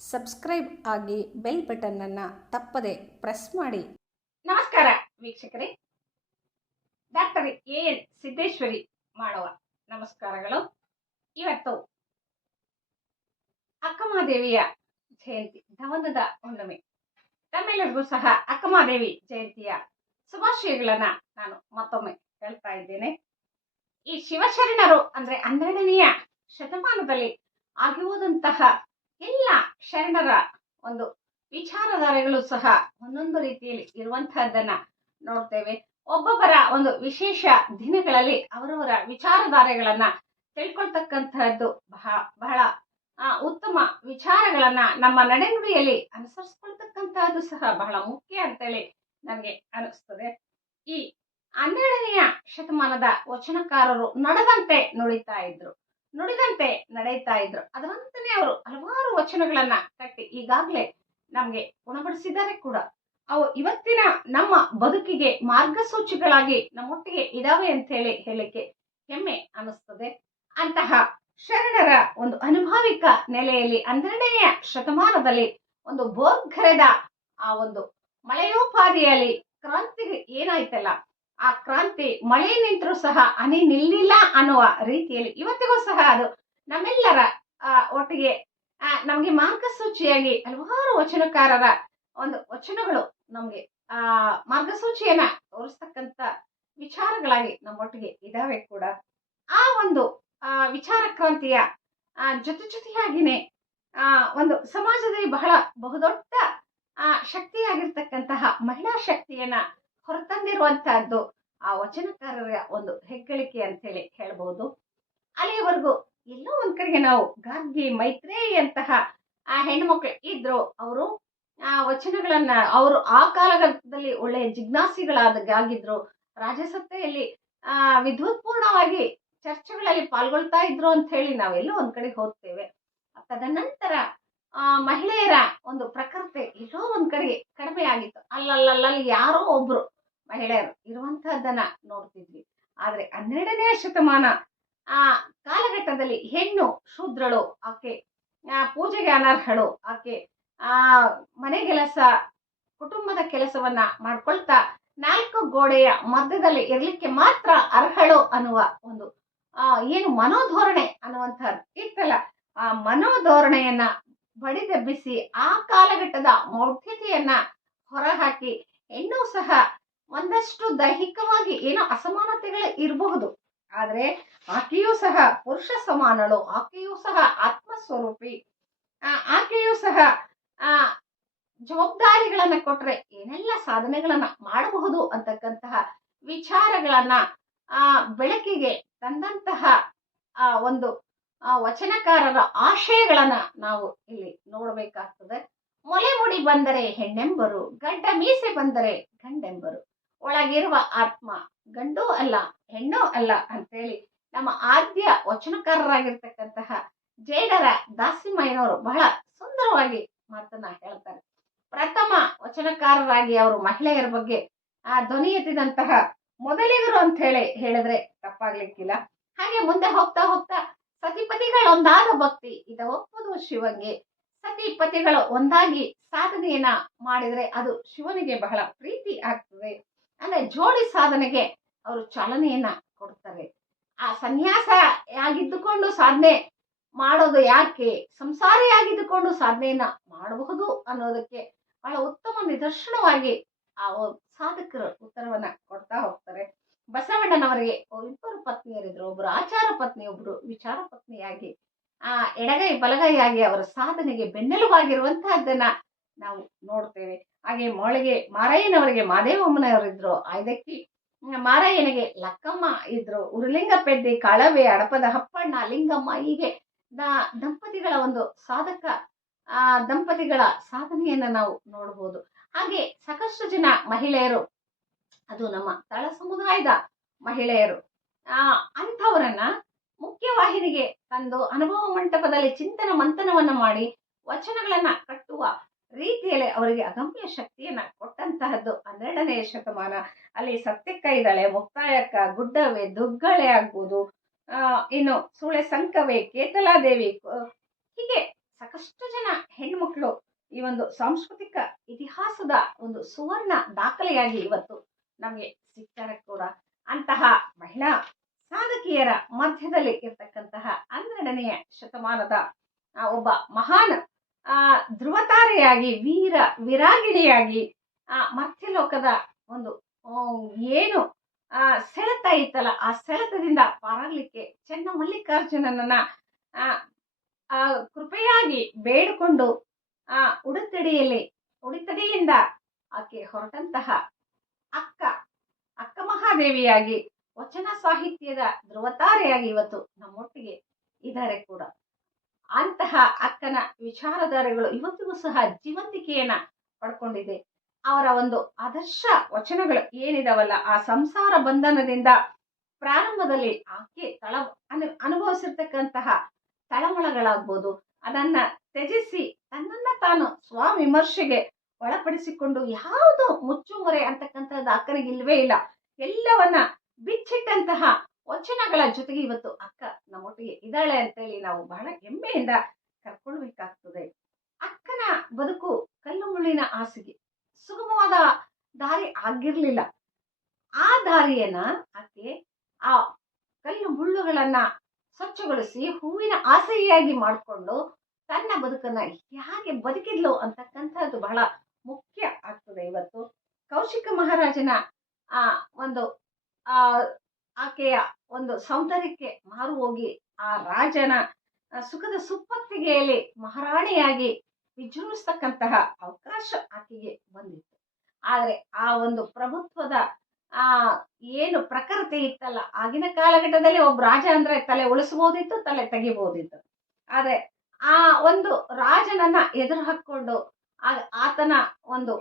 Subscribe ಆಗಿ bell ಬಟನ್ನನ್ನು ತಪ್ಪದೆ press ಮಾಡಿ. ನಮಸ್ಕಾರ ವೀಕ್ಷಕರೇ, ಡಾಕ್ಟರ್ ಎನ್ ಸಿದ್ದೇಶ್ವರಿ ಮಾಡುವ ನಮಸ್ಕಾರಗಳು. ಇವತ್ತು ಅಕ್ಕಮಹಾದೇವಿಯ ಜಯಂತಿ, ಧವನದ ಹುಣ್ಣಿಮೆ. ತಮ್ಮೆಲ್ಲರಿಗೂ ಸಹ ಅಕ್ಕಮಹಾದೇವಿ ಜಯಂತಿಯ ಶುಭಾಶಯಗಳನ್ನ ನಾನು ಮತ್ತೊಮ್ಮೆ ಹೇಳ್ತಾ ಇದ್ದೇನೆ. ಈ ಶಿವಶರಣರು ಅಂದ್ರೆ 12ನೆಯ ಶತಮಾನದಲ್ಲಿ ಆಗಿರುವುದಂತಹ ಎಲ್ಲ ಶರಣರ ಒಂದು ವಿಚಾರಧಾರೆಗಳು ಸಹ ಒಂದೊಂದು ರೀತಿಯಲ್ಲಿ ಇರುವಂತಹದ್ದನ್ನ ನೋಡ್ತೇವೆ. ಒಬ್ಬೊಬ್ಬರ ಒಂದು ವಿಶೇಷ ದಿನಗಳಲ್ಲಿ ಅವರವರ ವಿಚಾರಧಾರೆಗಳನ್ನ ತಿಳ್ಕೊಳ್ತಕ್ಕಂತಹದ್ದು ಬಹಳ ಉತ್ತಮ ವಿಚಾರಗಳನ್ನ ನಮ್ಮ ನಡೆನುಡಿಯಲ್ಲಿ ಅನುಸರಿಸ್ಕೊಳ್ತಕ್ಕಂತಹದ್ದು ಸಹ ಬಹಳ ಮುಖ್ಯ ಅಂತೇಳಿ ನನಗೆ ಅನಿಸ್ತದೆ. ಈ 12ನೆಯ ಶತಮಾನದ ವಚನಕಾರರು ನಡೆದಂತೆ ನುಡಿದಂತೆ ನಡೆಯುತ್ತಾ ಇದ್ರು. ಅದರಂತೆಯೇ ಅವರು ಹಲವಾರು ವಚನಗಳನ್ನ ಕಟ್ಟಿ ಈಗಾಗಲೇ ನಮ್ಗೆ ಗುಣಪಡಿಸಿದ್ದಾರೆ ಕೂಡ. ಅವು ಇವತ್ತಿನ ನಮ್ಮ ಬದುಕಿಗೆ ಮಾರ್ಗಸೂಚಿಗಳಾಗಿ ನಮ್ಮೊಟ್ಟಿಗೆ ಇದಾವೆ ಅಂತ ಹೇಳಲಿಕ್ಕೆ ಹೆಮ್ಮೆ ಅನಿಸ್ತದೆ. ಅಂತಹ ಶರಣರ ಒಂದು ಅನುಭಾವಿಕ ನೆಲೆಯಲ್ಲಿ 12ನೆಯ ಶತಮಾನದಲ್ಲಿ ಒಂದು ಬೋರ್ಗರೆದ ಆ ಒಂದು ಮಳೆಯೋಪಾದಿಯಲ್ಲಿ ಕ್ರಾಂತಿ ಏನಾಯ್ತಲ್ಲ, ಆ ಕ್ರಾಂತಿ ಮಳೆ ನಿಂತರೂ ಸಹ ಹನಿ ನಿಲ್ಲಿಲ್ಲ ಅನ್ನುವ ರೀತಿಯಲ್ಲಿ ಇವತ್ತಿಗೂ ಸಹ ಅದು ನಮ್ಮೆಲ್ಲರ ಒಟ್ಟಿಗೆ ನಮ್ಗೆ ಮಾರ್ಗಸೂಚಿಯಾಗಿ ಹಲವಾರು ವಚನಕಾರರ ಒಂದು ವಚನಗಳು ನಮ್ಗೆ ಮಾರ್ಗಸೂಚಿಯನ್ನ ತೋರಿಸ್ತಕ್ಕಂತ ವಿಚಾರಗಳಾಗಿ ನಮ್ಮೊಟ್ಟಿಗೆ ಇದಾವೆ ಕೂಡ. ಆ ಒಂದು ವಿಚಾರ ಕ್ರಾಂತಿಯ ಜೊತೆಯಾಗಿನೇ ಒಂದು ಸಮಾಜದಲ್ಲಿ ಬಹುದೊಡ್ಡ ಶಕ್ತಿಯಾಗಿರ್ತಕ್ಕಂತಹ ಮಹಿಳಾ ಶಕ್ತಿಯನ್ನ ಹೊರತಂದಿರುವಂತಹದ್ದು ಆ ವಚನಕಾರರ ಒಂದು ಹೆಗ್ಗಳಿಕೆ ಅಂತ ಹೇಳ್ಬಹುದು. ಅಲ್ಲಿಯವರೆಗೂ ಎಲ್ಲೋ ಒಂದ್ ಕಡೆಗೆ ನಾವು ಗಾರ್ಗಿ, ಮೈತ್ರೇಯಿ ಅಂತಹ ಹೆಣ್ಮಕ್ಳು ಇದ್ರು. ಅವರು ವಚನಗಳನ್ನ ಅವರು ಆ ಕಾಲಘಟ್ಟದಲ್ಲಿ ಒಳ್ಳೆಯ ಜಿಜ್ಞಾಸಿಗಳಾಗಿದ್ರು. ರಾಜಸತ್ತೆಯಲ್ಲಿ ವಿದ್ವತ್ಪೂರ್ಣವಾಗಿ ಚರ್ಚೆಗಳಲ್ಲಿ ಪಾಲ್ಗೊಳ್ತಾ ಇದ್ರು ಅಂತ ಹೇಳಿ ನಾವೆಲ್ಲೋ ಒಂದ್ ಕಡೆ ಹೋಗ್ತೇವೆ. ತದನಂತರ ಮಹಿಳೆಯರ ಒಂದು ಪ್ರಖರತೆ ಎಲ್ಲೋ ಒಂದ್ ಕಡೆಗೆ ಕಡಿಮೆ ಆಗಿತ್ತು. ಅಲ್ಲಲ್ಲಿ ಯಾರೋ ಒಬ್ರು ಮಹಿಳೆಯರು ಇರುವಂತಹದ್ದನ್ನ ನೋಡ್ತಿದ್ವಿ. ಆದ್ರೆ 12ನೇ ಶತಮಾನ ಕಾಲಘಟ್ಟದಲ್ಲಿ ಹೆಣ್ಣು ಶೂದ್ರಳು, ಆಕೆ ಪೂಜೆಗೆ ಅನರ್ಹಳು, ಆಕೆ ಮನೆ ಕೆಲಸ ಕುಟುಂಬದ ಕೆಲಸವನ್ನ ಮಾಡ್ಕೊಳ್ತಾ 4 ಗೋಡೆಯ ಮಧ್ಯದಲ್ಲಿ ಇರ್ಲಿಕ್ಕೆ ಮಾತ್ರ ಅರ್ಹಳು ಅನ್ನುವ ಒಂದು ಏನು ಮನೋಧೋರಣೆ ಅನ್ನುವಂಥದ್ದು ಇತ್ತಲ್ಲ, ಆ ಮನೋಧೋರಣೆಯನ್ನ ಬಡಿದೆಬ್ಬಿಸಿ ಆ ಕಾಲಘಟ್ಟದ ಮೌಢ್ಯತೆಯನ್ನ ಹೊರಹಾಕಿ ಹೆಣ್ಣು ಸಹ ಒಂದಷ್ಟು ದೈಹಿಕವಾಗಿ ಏನೋ ಅಸಮಾನತೆಗಳು ಇರಬಹುದು, ಆದ್ರೆ ಆಕೆಯೂ ಸಹ ಪುರುಷ ಸಮಾನಳು, ಆಕೆಯೂ ಸಹ ಆತ್ಮಸ್ವರೂಪಿ, ಆಕೆಯೂ ಸಹ ಜವಾಬ್ದಾರಿಗಳನ್ನ ಕೊಟ್ರೆ ಏನೆಲ್ಲ ಸಾಧನೆಗಳನ್ನ ಮಾಡಬಹುದು ಅಂತಕ್ಕಂತಹ ವಿಚಾರಗಳನ್ನ ಬೆಳಕಿಗೆ ತಂದಂತಹ ಒಂದು ವಚನಕಾರರ ಆಶಯಗಳನ್ನ ನಾವು ಇಲ್ಲಿ ನೋಡ್ಬೇಕಾಗ್ತದೆ. ಮೊಲೆ ಮುಡಿ ಬಂದರೆ ಹೆಣ್ಣೆಂಬರು, ಗಡ್ಡ ಮೀಸೆ ಬಂದರೆ ಗಂಡೆಂಬರು, ಒಳಗಿರುವ ಆತ್ಮ ಗಂಡು ಅಲ್ಲ ಹೆಣ್ಣು ಅಲ್ಲ ಅಂತೇಳಿ ನಮ್ಮ ಆದ್ಯ ವಚನಕಾರರಾಗಿರ್ತಕ್ಕಂತಹ ಜೇಡರ ದಾಸಿಮಯ್ಯನವರು ಬಹಳ ಸುಂದರವಾಗಿ ಮಾತನ್ನ ಹೇಳ್ತಾರೆ. ಪ್ರಥಮ ವಚನಕಾರರಾಗಿ ಅವರು ಮಹಿಳೆಯರ ಬಗ್ಗೆ ಧ್ವನಿ ಎತ್ತಿದಂತಹ ಮೊದಲಿಗರು ಅಂತ ಹೇಳಿದ್ರೆ ತಪ್ಪಾಗ್ಲಿಕ್ಕಿಲ್ಲ. ಹಾಗೆ ಮುಂದೆ ಹೋಗ್ತಾ ಸತಿಪತಿಗಳೊಂದಾದ ಭಕ್ತಿ ಇದ ಒಪ್ಪುದು ಶಿವಂಗೆ, ಸತಿಪತಿಗಳು ಒಂದಾಗಿ ಸಾಧನೆಯನ್ನ ಮಾಡಿದ್ರೆ ಅದು ಶಿವನಿಗೆ ಬಹಳ ಪ್ರೀತಿ ಆಗ್ತದೆ. ಅಂದ್ರೆ ಜೋಡಿ ಸಾಧನೆಗೆ ಅವರು ಚಾಲನೆಯನ್ನ ಕೊಡ್ತಾರೆ. ಆ ಸನ್ಯಾಸ ಆಗಿದ್ದುಕೊಂಡು ಸಾಧನೆ ಮಾಡೋದು ಯಾಕೆ, ಸಂಸಾರಿಯಾಗಿದ್ದುಕೊಂಡು ಸಾಧನೆಯನ್ನ ಮಾಡಬಹುದು ಅನ್ನೋದಕ್ಕೆ ಬಹಳ ಉತ್ತಮ ನಿದರ್ಶನವಾಗಿ ಆ ಸಾಧಕರು ಉತ್ತರವನ್ನ ಕೊಡ್ತಾ ಹೋಗ್ತಾರೆ. ಬಸವಣ್ಣನವರಿಗೆ ಇಬ್ಬರು ಪತ್ನಿಯರಿದ್ರು, ಒಬ್ರು ಆಚಾರ ಪತ್ನಿ, ಒಬ್ರು ವಿಚಾರ ಪತ್ನಿಯಾಗಿ ಎಡಗೈ ಬಲಗೈಯಾಗಿ ಅವರ ಸಾಧನೆಗೆ ಬೆನ್ನೆಲುಬಾಗಿರುವಂತಹದ್ದನ್ನ ನಾವು ನೋಡ್ತೇವೆ. ಹಾಗೆ ಮಾರಯ್ಯನವರಿಗೆ ಮಾದೇವಮ್ಮನವರಿದ್ರು, ಐದಕ್ಕಿ ಮಾರಯ್ಯನಿಗೆ ಲಕ್ಕಮ್ಮ ಇದ್ರು, ಉರುಲಿಂಗ ಪೆದ್ದಿ, ಕಾಳವೆ, ಅಡಪದ ಹಪ್ಪಣ್ಣ, ಲಿಂಗಮ್ಮ, ಹೀಗೆ ದಂಪತಿಗಳ ಒಂದು ದಂಪತಿಗಳ ಸಾಧನೆಯನ್ನ ನಾವು ನೋಡಬಹುದು. ಹಾಗೆ ಸಾಕಷ್ಟು ಜನ ಮಹಿಳೆಯರು, ಅದು ನಮ್ಮ ತಳ ಸಮುದಾಯದ ಮಹಿಳೆಯರು, ಅಂಥವರನ್ನ ಮುಖ್ಯವಾಹಿನಿಗೆ ತಂದು ಅನುಭವ ಮಂಟಪದಲ್ಲಿ ಚಿಂತನ ಮಂಥನವನ್ನ ಮಾಡಿ ವಚನಗಳನ್ನ ಕಟ್ಟುವ ರೀತಿಯಲ್ಲಿ ಅವರಿಗೆ ಅಗಮ್ಯ ಶಕ್ತಿಯನ್ನ ಕೊಟ್ಟಂತಹದ್ದು 12ನೇ ಶತಮಾನ. ಅಲ್ಲಿ ಸತ್ಯಕ್ಕ ಇದ್ದಾಳೆ, ಮುಕ್ತಾಯಕ್ಕ, ಗುಡ್ಡವೇ, ದುಗ್ಗಳೆ ಆಗ್ಬೋದು, ಇನ್ನು ಸೂಳೆ ಸಂಕವೇ, ಕೇತಲಾದೇವಿ, ಹೀಗೆ ಸಾಕಷ್ಟು ಜನ ಹೆಣ್ಮಕ್ಳು ಈ ಒಂದು ಸಾಂಸ್ಕೃತಿಕ ಇತಿಹಾಸದ ಒಂದು ಸುವರ್ಣ ದಾಖಲೆಯಾಗಿ ಇವತ್ತು ನಮಗೆ ಸಿಗ್ತಾರೆ ಕೂಡ. ಅಂತಹ ಮಹಿಳಾ ಸಾಧಕಿಯರ ಮಧ್ಯದಲ್ಲಿ ಇರ್ತಕ್ಕಂತಹ 12ನೇ ಶತಮಾನದ ಒಬ್ಬ ಮಹಾನ್ ಧ್ರುವತಾರೆಯಾಗಿ ವಿರಾಗಿಣಿಯಾಗಿ ಮಧ್ಯಲೋಕದ ಒಂದು ಏನು ಸೆಳೆತ ಇತ್ತಲ್ಲ, ಆ ಸೆಳೆತದಿಂದ ಪಾರಾಗ್ಲಿಕ್ಕೆ ಚೆನ್ನಮಲ್ಲಿಕಾರ್ಜುನನನ್ನ ಕೃಪೆಯಾಗಿ ಬೇಡಿಕೊಂಡು ಉಡುತಡಿಯಿಂದ ಆಕೆ ಹೊರಟಂತಹ ಅಕ್ಕ ಮಹಾದೇವಿಯಾಗಿ ವಚನ ಸಾಹಿತ್ಯದ ಧ್ರುವತಾರೆಯಾಗಿ ಇವತ್ತು ನಮ್ಮೊಟ್ಟಿಗೆ ಇದ್ದಾರೆ ಕೂಡ. ಅಂತಹ ಅಕ್ಕನ ವಿಚಾರಧಾರೆಗಳು ಇವತ್ತಿಗೂ ಸಹ ಜೀವಂತಿಕೆಯನ್ನ ಪಡ್ಕೊಂಡಿದೆ. ಅವರ ಒಂದು ಆದರ್ಶ ವಚನಗಳು ಏನಿದಾವಲ್ಲ, ಆ ಸಂಸಾರ ಬಂಧನದಿಂದ ಪ್ರಾರಂಭದಲ್ಲಿ ಆಕೆ ಅನುಭವಿಸಿರ್ತಕ್ಕಂತಹ ತಳಮಳಗಳಾಗ್ಬೋದು, ಅದನ್ನ ತ್ಯಜಿಸಿ ತನ್ನನ್ನ ತಾನು ಸ್ವವಿಮರ್ಶೆಗೆ ಒಳಪಡಿಸಿಕೊಂಡು ಯಾವುದು ಮುಚ್ಚುಮರೆ ಅಂತಕ್ಕಂಥದ್ದು ಅಕ್ಕನಿಗೆ ಇಲ್ವೇ ಇಲ್ಲ. ಎಲ್ಲವನ್ನ ಬಿಚ್ಚಿಟ್ಟಂತಹ ವಚನಗಳ ಜೊತೆಗೆ ಇವತ್ತು ಅಕ್ಕ ನಮ್ಮೊಟ್ಟಿಗೆ ಇದ್ದಾಳೆ ಅಂತೇಳಿ ನಾವು ಬಹಳ ಹೆಮ್ಮೆಯಿಂದ ಕರ್ಕೊಳ್ಬೇಕಾಗ್ತದೆ. ಅಕ್ಕನ ಬದುಕು ಕಲ್ಲು ಮುಳ್ಳಿನ ಹಾಸಿಗೆ, ಸುಗಮವಾದ ದಾರಿ ಆಗಿರ್ಲಿಲ್ಲ. ಆ ದಾರಿಯನ್ನ ಆಕೆ ಆ ಕಲ್ಲು ಮುಳ್ಳುಗಳನ್ನ ಸ್ವಚ್ಛಗೊಳಿಸಿ ಹೂವಿನ ಆಸೆಯಾಗಿ ಮಾಡಿಕೊಂಡು ತನ್ನ ಬದುಕನ್ನ ಹೇಗೆ ಬದುಕಿದ್ಲು ಅಂತಕ್ಕಂಥದ್ದು ಬಹಳ ಮುಖ್ಯ ಆಗ್ತದೆ. ಇವತ್ತು ಕೌಶಿಕ ಮಹಾರಾಜನ ಒಂದು ಆಕೆಯ ಒಂದು ಸೌಂದರ್ಯಕ್ಕೆ ಮಾರು ಹೋಗಿ ಆ ರಾಜನ ಸುಖದ ಸುಪ್ಪತ್ತಿಗೆಯಲ್ಲಿ ಮಹಾರಾಣಿಯಾಗಿ ವಿಜೃಂಭಿಸ್ತಕ್ಕಂತಹ ಅವಕಾಶ ಆಕೆಗೆ ಬಂದಿತ್ತು. ಆದ್ರೆ ಆ ಒಂದು ಪ್ರಭುತ್ವದ ಏನು ಪ್ರಖರತೆ ಇತ್ತಲ್ಲ, ಆಗಿನ ಕಾಲಘಟ್ಟದಲ್ಲಿ ಒಬ್ಬ ರಾಜ ಅಂದ್ರೆ ತಲೆ ಉಳಿಸಬಹುದಿತ್ತು, ತಲೆ ತೆಗಿಬಹುದಿತ್ತು. ಆದ್ರೆ ಆ ಒಂದು ರಾಜನನ್ನ ಎದುರು ಹಾಕೊಂಡು ಆತನ ಒಂದು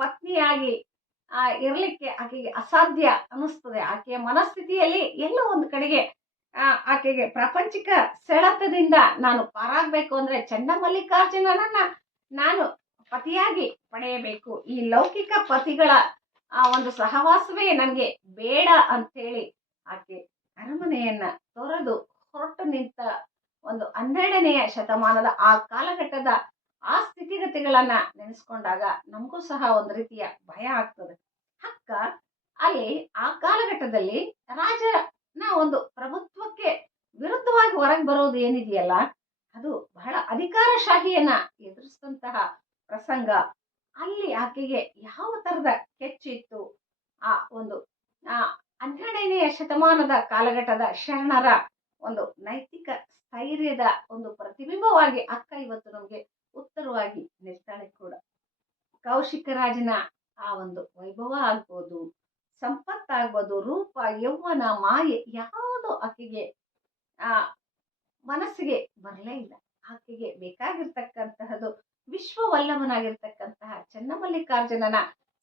ಪತ್ನಿಯಾಗಿ ಇರ್ಲಿಕ್ಕೆ ಆಕೆಗೆ ಅಸಾಧ್ಯ ಅನಿಸ್ತದೆ. ಆಕೆಯ ಮನಸ್ಥಿತಿಯಲ್ಲಿ ಎಲ್ಲೋ ಒಂದು ಕಡೆಗೆ ಆಕೆಗೆ ಪ್ರಾಪಂಚಿಕ ಸೆಳೆತದಿಂದ ನಾನು ಪಾರಾಗಬೇಕು ಅಂದ್ರೆ ಚೆನ್ನಮಲ್ಲಿಕಾರ್ಜುನನನ್ನ ನಾನು ಪತಿಯಾಗಿ ಪಡೆಯಬೇಕು, ಈ ಲೌಕಿಕ ಪತಿಗಳ ಒಂದು ಸಹವಾಸವೇ ನನಗೆ ಬೇಡ ಅಂತೇಳಿ ಆಕೆ ಅರಮನೆಯನ್ನ ತೊರೆದು ಹೊರಟು ನಿಂತ ಒಂದು 12ನೇ ಶತಮಾನದ ಆ ಕಾಲಘಟ್ಟದ ಆ ಸ್ಥಿತಿಗತಿಗಳನ್ನ ನೆನೆಸ್ಕೊಂಡಾಗ ನಮಗೂ ಸಹ ಒಂದು ರೀತಿಯ ಭಯ ಆಗ್ತದೆ. ಅಕ್ಕ ಅಲ್ಲಿ ಆ ಕಾಲಘಟ್ಟದಲ್ಲಿ ರಾಜನ ಒಂದು ಪ್ರಭುತ್ವಕ್ಕೆ ವಿರುದ್ಧವಾಗಿ ಹೊರಗೆ ಬರೋದು ಏನಿದೆಯಲ್ಲ, ಅದು ಬಹಳ ಅಧಿಕಾರಶಾಹಿಯನ್ನ ಎದುರಿಸಿದಂತಹ ಪ್ರಸಂಗ. ಅಲ್ಲಿ ಆಕೆಗೆ ಯಾವ ತರದ ಕೆಚ್ಚಿತ್ತು, ಆ ಒಂದು 12ನೇ ಶತಮಾನದ ಕಾಲಘಟ್ಟದ ಶರಣರ ಒಂದು ನೈತಿಕ ಸ್ಥೈರ್ಯದ ಒಂದು ಪ್ರತಿಬಿಂಬವಾಗಿ ಅಕ್ಕ ಇವತ್ತು ನಮ್ಗೆ ಉತ್ತರವಾಗಿ ನಿಲ್ತಾಳೆ ಕೂಡ. ಕೌಶಿಕ ರಾಜನ ಆ ಒಂದು ವೈಭವ ಆಗ್ಬೋದು, ಸಂಪತ್ತಾಗ್ಬೋದು, ರೂಪ, ಯೌವನ, ಮಾಯೆ ಯಾವುದು ಆಕೆಗೆ ಮನಸ್ಸಿಗೆ ಬರಲೇ ಇಲ್ಲ. ಆಕೆಗೆ ಬೇಕಾಗಿರ್ತಕ್ಕಂತಹದ್ದು ವಿಶ್ವವಲ್ಲಭನಾಗಿರ್ತಕ್ಕಂತಹ ಚೆನ್ನಮಲ್ಲಿಕಾರ್ಜುನನ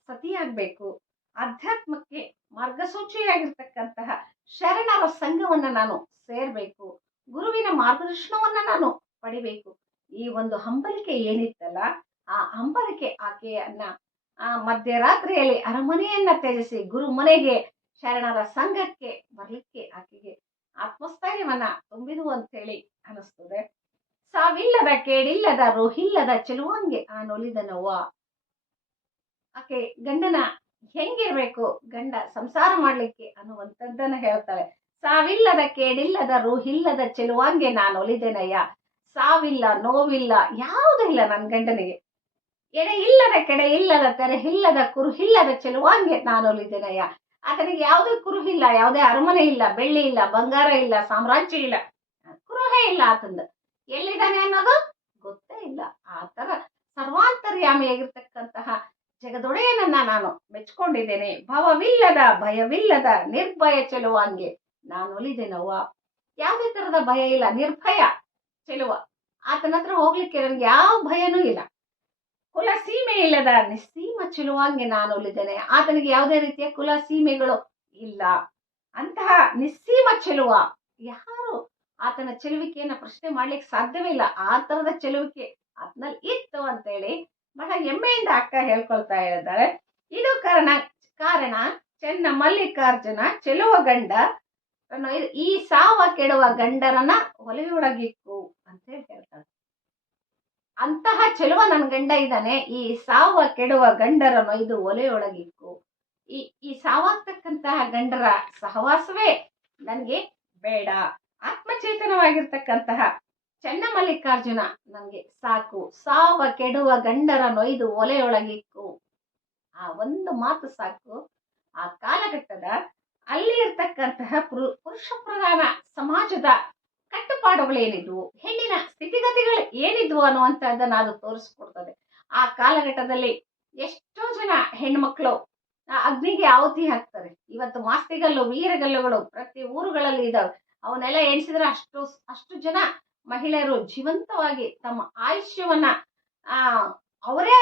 ಸತಿಯಾಗ್ಬೇಕು, ಆಧ್ಯಾತ್ಮಕ್ಕೆ ಮಾರ್ಗಸೂಚಿಯಾಗಿರ್ತಕ್ಕಂತಹ ಶರಣರ ಸಂಘವನ್ನ ನಾನು ಸೇರ್ಬೇಕು, ಗುರುವಿನ ಮಾರ್ಗದರ್ಶನವನ್ನ ನಾನು ಪಡಿಬೇಕು. ಈ ಒಂದು ಹಂಬಲಿಕೆ ಏನಿತ್ತಲ್ಲ, ಆ ಹಂಬಲಿಕೆ ಆಕೆಯನ್ನ ಮಧ್ಯರಾತ್ರಿಯಲ್ಲಿ ಅರಮನೆಯನ್ನ ತ್ಯಜಿಸಿ ಗುರು ಮನೆಗೆ ಶರಣರ ಸಂಘಕ್ಕೆ ಬರ್ಲಿಕ್ಕೆ ಆಕೆಗೆ ಆತ್ಮಸ್ಥೈರ್ಯವನ್ನ ತುಂಬಿದು ಅಂತೇಳಿ ಅನಿಸ್ತದೆ. ಸಾವಿಲ್ಲದ ಕೇಡಿಲ್ಲದ ರೋಹಿಲ್ಲದ ಚೆಲುವಂಗೆ ನೊಲಿದ ನೋವ. ಆಕೆ ಗಂಡನ ಹೆಂಗಿರ್ಬೇಕು, ಗಂಡ ಸಂಸಾರ ಮಾಡ್ಲಿಕ್ಕೆ ಅನ್ನುವಂಥದ್ದನ್ನ ಹೇಳ್ತಾಳೆ. ಸಾವಿಲ್ಲದ ಕೇಡಿಲ್ಲದ ರೂಹಿಲ್ಲದ ಚೆಲುವಂಗೆ ನಾನು ಒಲಿದೆನಯ್ಯ. ಸಾವಿಲ್ಲ, ನೋವಿಲ್ಲ, ಯಾವುದೂ ಇಲ್ಲ ನನ್ನ ಗಂಡನಿಗೆ. ಎಡೆ ಇಲ್ಲದ ಕೆಡೆ ಇಲ್ಲದ ತೆರೆ ಇಲ್ಲದ ಕುರುಹಿಲ್ಲದ ಚೆಲುವಂಗೆ ನಾನು ಒಲಿದೆನಯ್ಯ. ಆತನಿಗೆ ಯಾವುದೇ ಕುರುಹಿಲ್ಲ, ಯಾವುದೇ ಅರಮನೆ ಇಲ್ಲ, ಬೆಳ್ಳಿ ಇಲ್ಲ, ಬಂಗಾರ ಇಲ್ಲ, ಸಾಮ್ರಾಜ್ಯ ಇಲ್ಲ, ಕುರುಹೇ ಇಲ್ಲ. ಆತಂದ ಎಲ್ಲಿದ್ದಾನೆ ಅನ್ನೋದು ಗೊತ್ತೇ ಇಲ್ಲ. ಆ ತರ ಸರ್ವಾಂತರ್ಯಾಮಿಯಾಗಿರ್ತಕ್ಕಂತಹ ಜಗದೊಡೆಯನನ್ನ ನಾನು ಮೆಚ್ಕೊಂಡಿದ್ದೇನೆ. ಭವವಿಲ್ಲದ ಭಯವಿಲ್ಲದ ನಿರ್ಭಯ ಚೆಲುವಂಗೆ ನಾನು ಒಲಿದೆನವ್ವ. ಯಾವುದೇ ತರದ ಭಯ ಇಲ್ಲ, ನಿರ್ಭಯ ಚೆಲುವ. ಆತನ ಹತ್ರ ಹೋಗ್ಲಿಕ್ಕೆ ನನ್ಗೆ ಯಾವ ಭಯನೂ ಇಲ್ಲ. ಕುಲ ಸೀಮೆ ಇಲ್ಲದ ನಿಸ್ಸೀಮ ಚೆಲುವಂಗೆ ನಾನು ಒಲಿದ್ದೇನೆ. ಆತನಿಗೆ ಯಾವುದೇ ರೀತಿಯ ಕುಲ ಸೀಮೆಗಳು ಇಲ್ಲ. ಅಂತಹ ನಿಸ್ಸೀಮ ಚೆಲುವ ಯಾರು ಆತನ ಚೆಲುವಿಕೆಯನ್ನ ಪ್ರಶ್ನೆ ಮಾಡ್ಲಿಕ್ಕೆ ಸಾಧ್ಯವೇ ಇಲ್ಲ. ಆ ತರದ ಚೆಲುವಿಕೆ ಆತನಲ್ಲಿ ಇತ್ತು ಅಂತೇಳಿ ಬಹಳ ಹೆಮ್ಮೆಯಿಂದ ಅಕ್ಕ ಹೇಳ್ಕೊಳ್ತಾ ಇದ್ದಾರೆ. ಇದು ಕಾರಣ ಚೆನ್ನ ಮಲ್ಲಿಕಾರ್ಜುನ ಚೆಲುವ ಗಂಡ ಈ ಸಾವ ಕೆಡುವ ಗಂಡರನ್ನ ಒಲವಿಯೊಳಗಿಕ್ಕು ಅಂತ ಹೇಳ್ತಾರೆ. ಅಂತಹ ಚೆಲುವ ನನ್ನ ಗಂಡ ಇದ್ದಾನೆ, ಈ ಸಾವ ಕೆಡುವ ಗಂಡರ ನೊಯ್ದು ಒಲೆಯೊಳಗಿಕ್ಕು. ಈ ಈ ಸಾವಾಗ್ತಕ್ಕಂತಹ ಗಂಡರ ಸಹವಾಸವೇ ನನಗೆ ಬೇಡ. ಆತ್ಮಚೇತನವಾಗಿರ್ತಕ್ಕಂತಹ ಚನ್ನಮಲ್ಲಿಕಾರ್ಜುನ ನನಗೆ ಸಾಕು. ಸಾವ ಕೆಡುವ ಗಂಡರ ನೊಯ್ದು ಒಲೆಯೊಳಗಿಕ್ಕು. ಆ ಒಂದು ಮಾತು ಸಾಕು. ಆ ಕಾಲಘಟ್ಟದ ಅಲ್ಲಿ ಇರ್ತಕ್ಕಂತಹ ಪುರುಷ ಪ್ರಧಾನ ಸಮಾಜದ ಕಟ್ಟುಪಾಡುಗಳೇನಿದ್ವು, ಹೆಣ್ಣಿನ ಸ್ಥಿತಿಗತಿಗಳು ಏನಿದ್ವು ಅನ್ನುವಂಥದ್ದನ್ನ ಅದು ತೋರಿಸ್ಕೊಡ್ತದೆ. ಆ ಕಾಲಘಟ್ಟದಲ್ಲಿ ಎಷ್ಟೋ ಜನ ಹೆಣ್ಮಕ್ಳು ಅಗ್ನಿಗೆ ಆಹುತಿ ಹಾಕ್ತಾರೆ. ಇವತ್ತು ಮಾಸ್ತಿಗಲ್ಲು, ವೀರಗಲ್ಲುಗಳು ಪ್ರತಿ ಊರುಗಳಲ್ಲಿ ಇದಾವೆ. ಅವನ್ನೆಲ್ಲ ಎಣಿಸಿದ್ರೆ ಅಷ್ಟು ಜನ ಮಹಿಳೆಯರು ಜೀವಂತವಾಗಿ ತಮ್ಮ ಆಯುಷ್ಯವನ್ನ ಆ ಅವರೇ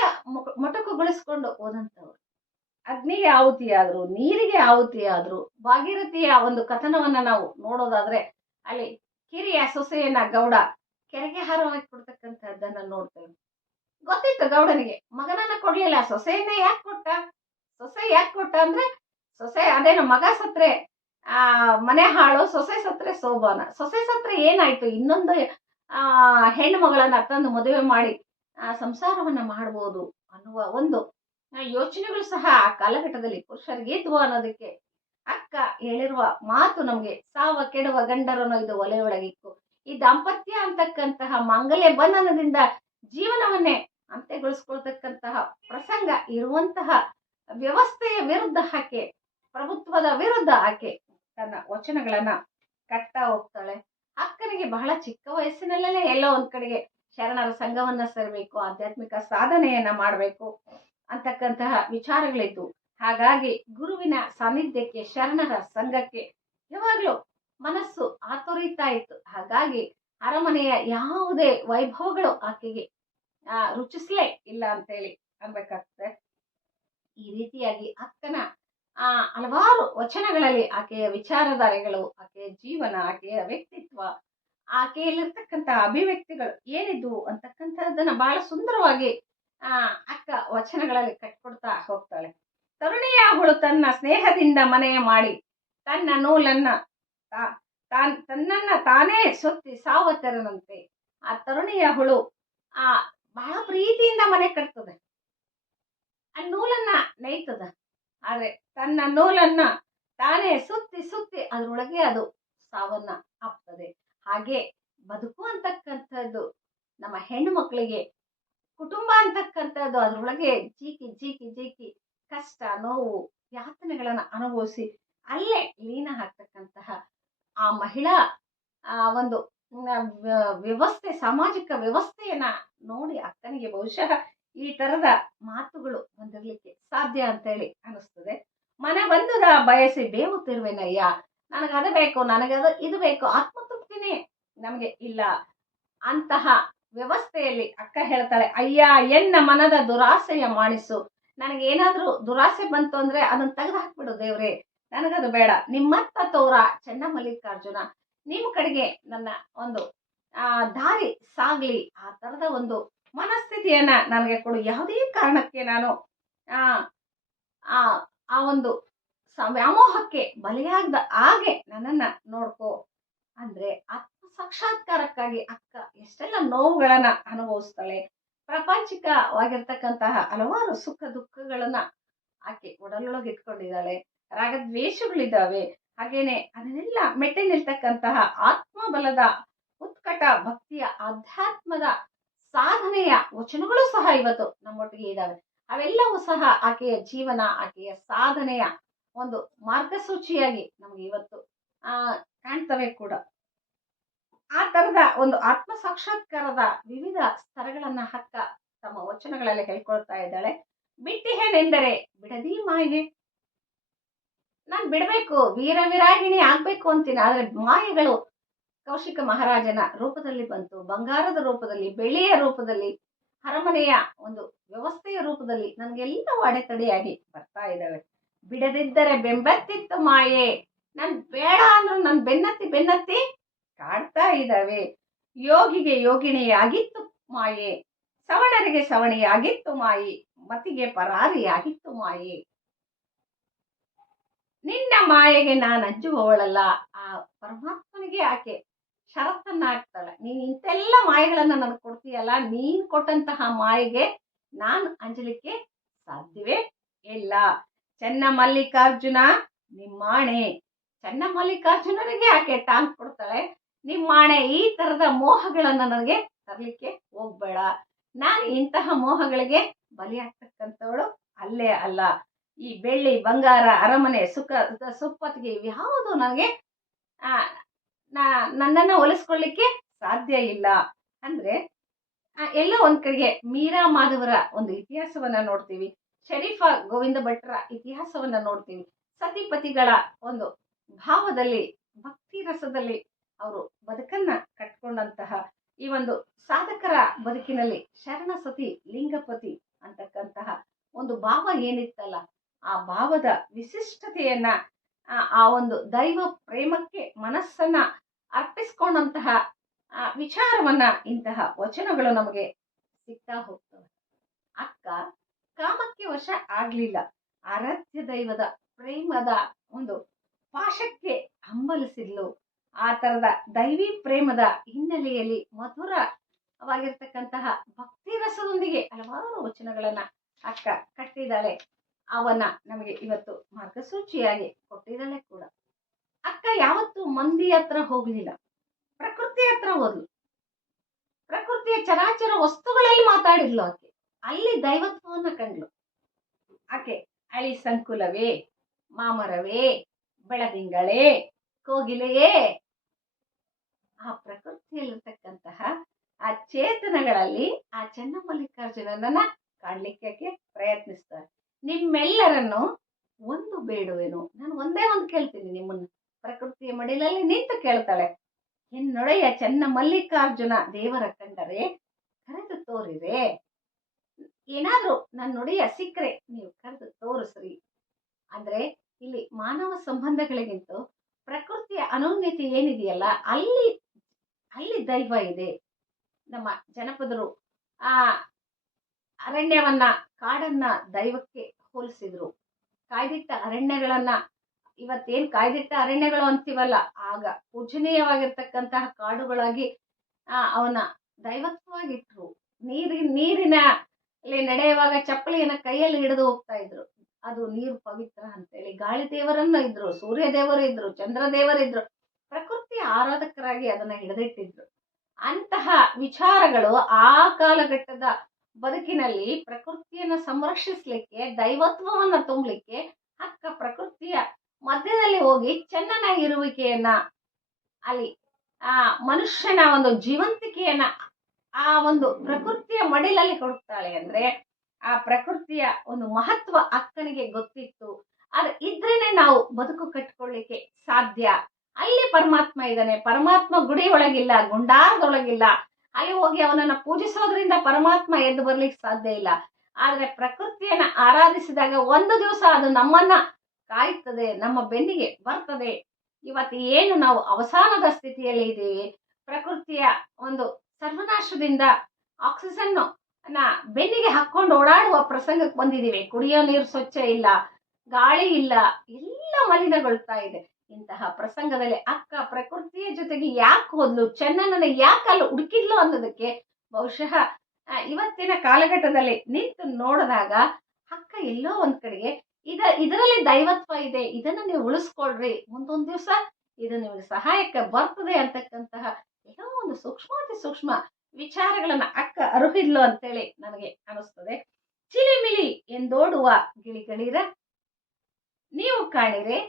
ಮೊಟಕುಗೊಳಿಸ್ಕೊಂಡು ಹೋದಂಥವ್ರು. ಅಗ್ನಿಗೆ ಆಹುತಿಯಾದ್ರು, ನೀರಿಗೆ ಆಹುತಿಯಾದ್ರು. ಭಾಗೀರಥಿಯ ಒಂದು ಕಥನವನ್ನ ನಾವು ನೋಡೋದಾದ್ರೆ ಅಲ್ಲಿ ಕಿರಿಯ ಸೊಸೆಯನ್ನ ಗೌಡ ಕೆರೆಗೆ ಹಾರವಾಗಿ ಕೊಡ್ತಕ್ಕಂಥದ್ದನ್ನ ನೋಡ್ತೇವೆ. ಗೊತ್ತಿತ್ತು ಗೌಡನಿಗೆ, ಮಗನನ್ನ ಕೊಡ್ಲಿಲ್ಲ, ಸೊಸೆಯನ್ನೇ ಯಾಕೆ ಕೊಟ್ಟ? ಸೊಸೆ ಯಾಕೆ ಕೊಟ್ಟ ಅಂದ್ರೆ, ಸೊಸೆ ಅದೇನು ಮಗ ಸತ್ರೆ ಮನೆ ಹಾಳು, ಸೊಸೆ ಸತ್ರೆ ಸೋಬಾನ. ಸೊಸೆ ಸತ್ರೆ ಏನಾಯ್ತು, ಇನ್ನೊಂದು ಹೆಣ್ಣು ಮಗಳನ್ನ ತಂದು ಮದುವೆ ಮಾಡಿ ಸಂಸಾರವನ್ನ ಮಾಡ್ಬೋದು ಅನ್ನುವ ಒಂದು ಯೋಚನೆಗಳು ಸಹ ಆ ಕಾಲಘಟ್ಟದಲ್ಲಿ ಪುರುಷರಿಗೆ ಇದ್ವು ಅನ್ನೋದಕ್ಕೆ ಅಕ್ಕ ಹೇಳಿರುವ ಮಾತು ನಮ್ಗೆ ಸಾವ ಕೆಡುವ ಗಂಡರನ್ನು ಇದು ಒಲೆಯೊಳಗಿಕ್ಕು. ಈ ದಾಂಪತ್ಯ ಅಂತಕ್ಕಂತಹ ಮಾಂಗಲ್ಯ ಬಂಧನದಿಂದ ಜೀವನವನ್ನೇ ಅಂತ್ಯಗೊಳಿಸ್ಕೊಳ್ತಕ್ಕಂತಹ ಪ್ರಸಂಗ ಇರುವಂತಹ ವ್ಯವಸ್ಥೆಯ ವಿರುದ್ಧ ಆಕೆ, ಪ್ರಭುತ್ವದ ವಿರುದ್ಧ ಆಕೆ ತನ್ನ ವಚನಗಳನ್ನ ಕಟ್ತಾ ಹೋಗ್ತಾಳೆ. ಅಕ್ಕನಿಗೆ ಬಹಳ ಚಿಕ್ಕ ವಯಸ್ಸಿನಲ್ಲೇ ಎಲ್ಲೋ ಒಂದ್ ಕಡೆಗೆ ಶರಣರ ಸಂಘವನ್ನ ಸೇರ್ಬೇಕು, ಆಧ್ಯಾತ್ಮಿಕ ಸಾಧನೆಯನ್ನ ಮಾಡ್ಬೇಕು ಅಂತಕ್ಕಂತಹ ವಿಚಾರಗಳಿದ್ದು. ಹಾಗಾಗಿ ಗುರುವಿನ ಸಾನ್ನಿಧ್ಯಕ್ಕೆ, ಶರಣರ ಸಂಘಕ್ಕೆ ಯಾವಾಗ್ಲೂ ಮನಸ್ಸು ಆತುರಿತಾ ಇತ್ತು. ಹಾಗಾಗಿ ಅರಮನೆಯ ಯಾವುದೇ ವೈಭವಗಳು ಆಕೆಗೆ ರುಚಿಸ್ಲೇ ಇಲ್ಲ ಅಂತೇಳಿ ಅನ್ಬೇಕಾಗ್ತದೆ. ಈ ರೀತಿಯಾಗಿ ಅಕ್ಕನ ಹಲವಾರು ವಚನಗಳಲ್ಲಿ ಆಕೆಯ ವಿಚಾರಧಾರೆಗಳು, ಆಕೆಯ ಜೀವನ, ಆಕೆಯ ವ್ಯಕ್ತಿತ್ವ, ಆಕೆಯಲ್ಲಿರ್ತಕ್ಕಂಥ ಅಭಿವ್ಯಕ್ತಿಗಳು ಏನಿದ್ವು ಅಂತಕ್ಕಂಥದ್ದನ್ನ ಬಹಳ ಸುಂದರವಾಗಿ ಅಕ್ಕ ವಚನಗಳಲ್ಲಿ ಕಟ್ಕೊಡ್ತಾ ಹೋಗ್ತಾಳೆ. ತರುಣಿಯ ಹುಳು ತನ್ನ ಸ್ನೇಹದಿಂದ ಮನೆಯ ಮಾಡಿ ತನ್ನ ನೂಲನ್ನ ತನ್ನನ್ನ ತಾನೇ ಸೊತ್ತಿ ಸಾವತರನಂತೆ. ಆ ತರುಣಿಯ ಹುಳು ಬಹಳ ಪ್ರೀತಿಯಿಂದ ಮನೆ ಕಟ್ತದೆ, ಆ ನೂಲನ್ನ ನೇಯ್ತದ. ಆದ್ರೆ ತನ್ನ ನೂಲನ್ನ ತಾನೇ ಸುತ್ತಿ ಸುತ್ತಿ ಅದ್ರೊಳಗೆ ಅದು ಸಾವನ್ನ ಹಾಕ್ತದೆ. ಹಾಗೆ ಬದುಕು ಅಂತಕ್ಕಂಥದ್ದು ನಮ್ಮ ಹೆಣ್ಣು ಮಕ್ಕಳಿಗೆ, ಕುಟುಂಬ ಅಂತಕ್ಕಂಥದ್ದು ಅದ್ರೊಳಗೆ ಜೀಕಿ ಜೀಕಿ ಜೀಕಿ ಕಷ್ಟ, ನೋವು, ಯಾತನೆಗಳನ್ನ ಅನುಭವಿಸಿ ಅಲ್ಲೇ ಲೀನ ಆಗ್ತಕ್ಕಂತಹ ಆ ಮಹಿಳಾ ಒಂದು ವ್ಯವಸ್ಥೆ, ಸಾಮಾಜಿಕ ವ್ಯವಸ್ಥೆಯನ್ನ ನೋಡಿ ಅಕ್ಕನಿಗೆ ಬಹುಶಃ ಈ ತರದ ಮಾತುಗಳು ಬಂದಿರ್ಲಿಕ್ಕೆ ಸಾಧ್ಯ ಅಂತ ಹೇಳಿ ಅನಿಸ್ತದೆ. ಮನೆ ಬಂದುದ ಬಯಸಿ ಬೇವುತ್ತಿರುವೆನಯ್ಯ, ನನಗದ ಬೇಕು, ನನಗದು ಇದು ಬೇಕು, ಆತ್ಮತೃಪ್ತಿನೇ ನಮ್ಗೆ ಇಲ್ಲ. ಅಂತಹ ವ್ಯವಸ್ಥೆಯಲ್ಲಿ ಅಕ್ಕ ಹೇಳ್ತಾಳೆ, ಅಯ್ಯ ಎನ್ನ ಮನದ ದುರಾಸೆಯ ಮಾಡಿಸು. ನನಗೇನಾದ್ರೂ ದುರಾಸೆ ಬಂತು ಅಂದ್ರೆ ಅದನ್ನ ತೆಗೆದು ಹಾಕ್ಬಿಡು ದೇವ್ರೆ, ನನಗದು ಬೇಡ. ನಿಮ್ಮತ್ತ ತೋರ ಚನ್ನಮಲ್ಲಿಕಾರ್ಜುನ, ನಿಮ್ಮ ಕಡೆಗೆ ನನ್ನ ಒಂದು ದಾರಿ ಸಾಗ್ಲಿ. ಆ ತರದ ಒಂದು ಮನಸ್ಥಿತಿಯನ್ನ ನನಗೆ ಕೊಡು. ಯಾವುದೇ ಕಾರಣಕ್ಕೆ ನಾನು ಆ ಒಂದು ವ್ಯಾಮೋಹಕ್ಕೆ ಬಲಿಯಾಗದ ಹಾಗೆ ನನ್ನನ್ನ ನೋಡ್ಕೋ ಅಂದ್ರೆ ಆತ್ಮ ಸಾಕ್ಷಾತ್ಕಾರಕ್ಕಾಗಿ ಅಕ್ಕ ಎಷ್ಟೆಲ್ಲ ನೋವುಗಳನ್ನ ಅನುಭವಿಸ್ತಾಳೆ. ಪ್ರಾಪಂಚಿಕವಾಗಿರ್ತಕ್ಕಂತಹ ಹಲವಾರು ಸುಖ ದುಃಖಗಳನ್ನ ಆಕೆ ಒಡಲೊಳಗೆ ಇಟ್ಕೊಂಡಿದ್ದಾಳೆ. ರಾಗದ್ವೇಷಗಳಿದ್ದಾವೆ. ಹಾಗೇನೆ ಅದನ್ನೆಲ್ಲ ಮೆಟ್ಟಿ ನಿಲ್ತಕ್ಕಂತಹ ಆತ್ಮಬಲದ ಉತ್ಕಟ ಭಕ್ತಿಯ ಆಧ್ಯಾತ್ಮದ ಸಾಧನೆಯ ವಚನಗಳು ಸಹ ಇವತ್ತು ನಮ್ಮೊಟ್ಟಿಗೆ ಇದ್ದಾವೆ. ಅವೆಲ್ಲವೂ ಸಹ ಆಕೆಯ ಜೀವನ, ಆಕೆಯ ಸಾಧನೆಯ ಒಂದು ಮಾರ್ಗಸೂಚಿಯಾಗಿ ನಮ್ಗೆ ಇವತ್ತು ಕಾಣ್ತವೆ ಕೂಡ. ಆ ತರದ ಒಂದು ಆತ್ಮ ಸಾಕ್ಷಾತ್ಕಾರದ ವಿವಿಧ ಸ್ತರಗಳನ್ನ ಅಕ್ಕ ತಮ್ಮ ವಚನಗಳಲ್ಲಿ ಹೇಳ್ಕೊಳ್ತಾ ಇದ್ದಾಳೆ. ಬಿಟ್ಟಿಹೇನೆಂದರೆ ಬಿಡದಿ ಮಾಯೆ, ನಾನ್ ಬಿಡ್ಬೇಕು, ವೀರ ವಿರಾಗಿಣಿ ಆಗ್ಬೇಕು ಅಂತೀನಿ. ಆದ್ರೆ ಮಾಯೆಗಳು ಕೌಶಿಕ ಮಹಾರಾಜನ ರೂಪದಲ್ಲಿ ಬಂತು, ಬಂಗಾರದ ರೂಪದಲ್ಲಿ, ಬೆಳ್ಳಿಯ ರೂಪದಲ್ಲಿ, ಅರಮನೆಯ ಒಂದು ವ್ಯವಸ್ಥೆಯ ರೂಪದಲ್ಲಿ ನನ್ಗೆಲ್ಲವೂ ಅಡೆತಡೆಯಾಗಿ ಬರ್ತಾ ಇದ್ದಾವೆ. ಬಿಡದಿದ್ದರೆ ಬೆಂಬತ್ತಿತ್ತು ಮಾಯೆ, ನನ್ ಬೇಡ ಅಂದ್ರು ನನ್ ಬೆನ್ನತ್ತಿ ಕಾಡ್ತಾ ಇದ್ದಾವೆ. ಯೋಗಿಗೆ ಯೋಗಿಣಿಯಾಗಿತ್ತು ಮಾಯೆ, ಸವಣರಿಗೆ ಸವಣಿಯಾಗಿತ್ತು ಮಾಯೆ, ಮತಿಗೆ ಪರಾರಿಯಾಗಿತ್ತು ಮಾಯೆ. ನಿನ್ನ ಮಾಯೆಗೆ ನಾನು ಅಂಜುವವಳಲ್ಲ. ಆ ಪರಮಾತ್ಮನಿಗೆ ಆಕೆ ಷರತ್ತನ್ನ ಹಾಕ್ತಾಳೆ. ನೀನ್ ಇಂತೆಲ್ಲ ಮಾಯೆಗಳನ್ನ ನನಗೆ ಕೊಡ್ತೀಯಲ್ಲ, ನೀನ್ ಕೊಟ್ಟಂತಹ ಮಾಯೆಗೆ ನಾನು ಅಂಜಲಿಕ್ಕೆ ಸಾಧ್ಯವೇ ಇಲ್ಲ. ಚೆನ್ನ ಮಲ್ಲಿಕಾರ್ಜುನ ನಿಮ್ಮಾಣೆ. ಚೆನ್ನ ಮಲ್ಲಿಕಾರ್ಜುನನಿಗೆ ಆಕೆ ಟಾಂಗ್ ಕೊಡ್ತಾಳೆ, ನಿಮ್ಮಾಣೆ ಈ ತರದ ಮೋಹಗಳನ್ನ ನನಗೆ ತರ್ಲಿಕ್ಕೆ ಹೋಗ್ಬೇಡ. ನಾನು ಇಂತಹ ಮೋಹಗಳಿಗೆ ಬಲಿಯಾಗ್ತಕ್ಕಂಥವಳು ಅಲ್ಲೇ ಅಲ್ಲ. ಈ ಬೆಳ್ಳಿ ಬಂಗಾರ ಅರಮನೆ ಸುಪ್ಪತ್ತಿಗೆ ಯಾವುದು ನನಗೆ ನನ್ನನ್ನು ಹೋಲಿಸ್ಕೊಳ್ಳಿಕ್ಕೆ ಸಾಧ್ಯ ಇಲ್ಲ. ಅಂದ್ರೆ ಎಲ್ಲ ಒಂದ್ ಕಡೆಗೆ ಮೀರಾ ಮಾಧವರ ಒಂದು ಇತಿಹಾಸವನ್ನ ನೋಡ್ತೀವಿ, ಶರೀಫಾ ಗೋವಿಂದ ಭಟ್ರ ಇತಿಹಾಸವನ್ನ ನೋಡ್ತೀವಿ. ಸತಿಪತಿಗಳ ಒಂದು ಭಾವದಲ್ಲಿ, ಭಕ್ತಿ ರಸದಲ್ಲಿ ಅವರು ಬದುಕನ್ನ ಕಟ್ಕೊಂಡಂತಹ ಈ ಒಂದು ಸಾಧಕರ ಬದುಕಿನಲ್ಲಿ ಶರಣ ಸತಿ ಲಿಂಗಪತಿ ಅಂತಕ್ಕಂತಹ ಒಂದು ಭಾವ ಏನಿತ್ತಲ್ಲ, ಆ ಭಾವದ ವಿಶಿಷ್ಟತೆಯನ್ನ, ಆ ಒಂದು ದೈವ ಪ್ರೇಮಕ್ಕೆ ಮನಸ್ಸನ್ನ ಅರ್ಪಿಸ್ಕೊಂಡಂತಹ ವಿಚಾರವನ್ನ ಇಂತಹ ವಚನಗಳು ನಮಗೆ ಸಿಗ್ತಾ ಹೋಗ್ತವೆ. ಅಕ್ಕ ಕಾಮಕ್ಕೆ ವಶ ಆಗ್ಲಿಲ್ಲ, ಆರಾಧ್ಯ ದೈವದ ಪ್ರೇಮದ ಒಂದು ಪಾಶಕ್ಕೆ ಹಂಬಲಿಸಿದ್ಲು. ಆ ತರದ ದೈವಿ ಪ್ರೇಮದ ಹಿನ್ನೆಲೆಯಲ್ಲಿ ಮಧುರವಾಗಿರ್ತಕ್ಕಂತಹ ಭಕ್ತಿ ರಸದೊಂದಿಗೆ ಹಲವಾರು ವಚನಗಳನ್ನ ಅಕ್ಕ ಕಟ್ಟಿದ್ದಾಳೆ. ಅವನ್ನ ನಮಗೆ ಇವತ್ತು ಮಾರ್ಗಸೂಚಿಯಾಗಿ ಕೊಟ್ಟಿದ್ದಾಳೆ ಕೂಡ. ಅಕ್ಕ ಯಾವತ್ತೂ ಮಂದಿ ಹತ್ರ ಹೋಗ್ಲಿಲ್ಲ, ಪ್ರಕೃತಿ ಹತ್ರ ಹೋದ್ಲು. ಪ್ರಕೃತಿಯ ಚರಾಚರ ವಸ್ತುಗಳಲ್ಲಿ ಮಾತಾಡಿದ್ಲು ಆಕೆ, ಅಲ್ಲಿ ದೈವತ್ವವನ್ನ ಕಂಡ್ಲು. ಆಕೆ ಅಳಿ ಸಂಕುಲವೇ, ಮಾಮರವೇ, ಬೆಳದಿಂಗಳೇ, ಕೋಗಿಲೆಯೇ, ಆ ಪ್ರಕೃತಿಯಲ್ಲಿರ್ತಕ್ಕಂತಹ ಆ ಚೇತನಗಳಲ್ಲಿ ಆ ಚೆನ್ನಮಲ್ಲಿಕಾರ್ಜುನನನ್ನ ಕಾಣ್ಲಿಕ್ಕೆ ಪ್ರಯತ್ನಿಸ್ತಾರೆ. ನಿಮ್ಮೆಲ್ಲರನ್ನು ಒಂದು ಬೇಡುವೆನು, ನಾನು ಒಂದೇ ಒಂದು ಕೇಳ್ತೀನಿ ನಿಮ್ಮನ್ನ. ಪ್ರಕೃತಿಯ ಮಡಿಲಲ್ಲಿ ನಿಂತು ಕೇಳ್ತಾಳೆ, ಎನ್ನೊಡೆಯ ಚೆನ್ನ ಮಲ್ಲಿಕಾರ್ಜುನ ದೇವರ ಕಂಡರೆ ಕರೆದು ತೋರಿರೆ. ಏನಾದ್ರೂ ನನ್ನ ನುಡಿಯ ಸಿಕ್ಕರೆ ನೀವು ಕರೆದು ತೋರಿಸ್ರಿ. ಅಂದ್ರೆ ಇಲ್ಲಿ ಮಾನವ ಸಂಬಂಧಗಳಿಗಿಂತ ಪ್ರಕೃತಿಯ ಅನನ್ಯತೆ ಏನಿದೆಯಲ್ಲ, ಅಲ್ಲಿ ದೈವ ಇದೆ. ನಮ್ಮ ಜನಪದರು ಆ ಅರಣ್ಯವನ್ನ, ಕಾಡನ್ನ ದೈವಕ್ಕೆ ಹೋಲಿಸಿದ್ರು. ಕಾಯ್ದಿಟ್ಟ ಅರಣ್ಯಗಳನ್ನ, ಇವತ್ತೇನ್ ಕಾಯ್ದಿಟ್ಟ ಅರಣ್ಯಗಳು ಅಂತೀವಲ್ಲ, ಆಗ ಪೂಜನೀಯವಾಗಿರ್ತಕ್ಕಂತಹ ಕಾಡುಗಳಾಗಿ ಅವನ ದೈವತ್ವವಾಗಿಟ್ರು. ನೀರಿನ ನಡೆಯುವಾಗ ಚಪ್ಪಲಿಯನ್ನ ಕೈಯಲ್ಲಿ ಹಿಡಿದು ಹೋಗ್ತಾ ಇದ್ರು, ಅದು ನೀರು ಪವಿತ್ರ ಅಂತೇಳಿ. ಗಾಳಿ ದೇವರನ್ನ ಇದ್ರು, ಸೂರ್ಯ ದೇವರು ಇದ್ರು, ಚಂದ್ರ ದೇವರಿದ್ರು, ಪ್ರಕೃತಿಯ ಆರಾಧಕರಾಗಿ ಅದನ್ನ ಹಿಡಿದಿಟ್ಟಿದ್ರು. ಅಂತಹ ವಿಚಾರಗಳು ಆ ಕಾಲಘಟ್ಟದ ಬದುಕಿನಲ್ಲಿ ಪ್ರಕೃತಿಯನ್ನ ಸಂರಕ್ಷಿಸ್ಲಿಕ್ಕೆ, ದೈವತ್ವವನ್ನ ತುಂಬಲಿಕ್ಕೆ ಅಕ್ಕ ಪ್ರಕೃತಿಯ ಮಧ್ಯದಲ್ಲಿ ಹೋಗಿ ಚೆನ್ನನ ಇರುವಿಕೆಯನ್ನ, ಅಲ್ಲಿ ಆ ಮನುಷ್ಯನ ಒಂದು ಜೀವಂತಿಕೆಯನ್ನ ಆ ಒಂದು ಪ್ರಕೃತಿಯ ಮಡಿಲಲ್ಲಿ ಹುಡುಕ್ತಾಳೆ. ಅಂದ್ರೆ ಆ ಪ್ರಕೃತಿಯ ಒಂದು ಮಹತ್ವ ಅಕ್ಕನಿಗೆ ಗೊತ್ತಿತ್ತು. ಅದು ಇದ್ರೇನೆ ನಾವು ಬದುಕು ಕಟ್ಕೊಳ್ಳಿಕ್ಕೆ ಸಾಧ್ಯ. ಅಲ್ಲಿ ಪರಮಾತ್ಮ ಇದ್ದಾನೆ, ಪರಮಾತ್ಮ ಗುಡಿ ಒಳಗಿಲ್ಲ, ಗುಂಡಾರದೊಳಗಿಲ್ಲ. ಅಲ್ಲಿ ಹೋಗಿ ಅವನನ್ನ ಪೂಜಿಸೋದ್ರಿಂದ ಪರಮಾತ್ಮ ಎದ್ದು ಬರ್ಲಿಕ್ಕೆ ಸಾಧ್ಯ ಇಲ್ಲ. ಆದ್ರೆ ಪ್ರಕೃತಿಯನ್ನ ಆರಾಧಿಸಿದಾಗ ಒಂದು ದಿವಸ ಅದು ನಮ್ಮನ್ನ ಕಾಯ್ತದೆ, ನಮ್ಮ ಬೆನ್ನಿಗೆ ಬರ್ತದೆ. ಇವತ್ತು ಏನು ನಾವು ಅವಸಾನದ ಸ್ಥಿತಿಯಲ್ಲಿ ಇದ್ದೀವಿ, ಪ್ರಕೃತಿಯ ಒಂದು ಸರ್ವನಾಶದಿಂದ ಆಕ್ಸಿಜನ್ ಬೆನ್ನಿಗೆ ಹಾಕೊಂಡು ಓಡಾಡುವ ಪ್ರಸಂಗಕ್ಕೆ ಬಂದಿದ್ದೀವಿ. ಕುಡಿಯೋ ನೀರು ಸ್ವಚ್ಛ ಇಲ್ಲ, ಗಾಳಿ ಇಲ್ಲ, ಎಲ್ಲ ಮಲಿನಗೊಳ್ತಾ ಇದೆ. ಇಂತಹ ಪ್ರಸಂಗದಲ್ಲಿ ಅಕ್ಕ ಪ್ರಕೃತಿಯ ಜೊತೆಗೆ ಯಾಕೆ ಹೋದ್ಲು, ಚೆನ್ನನನ್ನ ಯಾಕೆ ಅಲ್ಲಿ ಹುಡುಕಿದ್ಲು ಅನ್ನೋದಕ್ಕೆ ಬಹುಶಃ ಇವತ್ತಿನ ಕಾಲಘಟ್ಟದಲ್ಲಿ ನಿಂತು ನೋಡಿದಾಗ ಅಕ್ಕ ಎಲ್ಲೋ ಒಂದ್ ಕಡೆಗೆ ಇದರಲ್ಲಿ ದೈವತ್ವ ಇದೆ, ಇದನ್ನ ನೀವು ಉಳಿಸ್ಕೊಳ್ರಿ, ಮುಂದೊಂದ್ ದಿವಸ ಇದು ನಿಮಗೆ ಸಹಾಯಕ್ಕೆ ಬರ್ತದೆ ಅಂತಕ್ಕಂತಹ ಏನೋ ಒಂದು ಸೂಕ್ಷ್ಮಾತಿ ಸೂಕ್ಷ್ಮ ವಿಚಾರಗಳನ್ನ ಅಕ್ಕ ಅರುಹಿದ್ಲು ಅಂತೇಳಿ ನನಗೆ ಅನಿಸ್ತದೆ. ಚಿಲಿಮಿಲಿ ಎಂದೋಡುವ ಗಿಳಿಗಳಿರ ನೀವು ಕಾಣಿರೆ,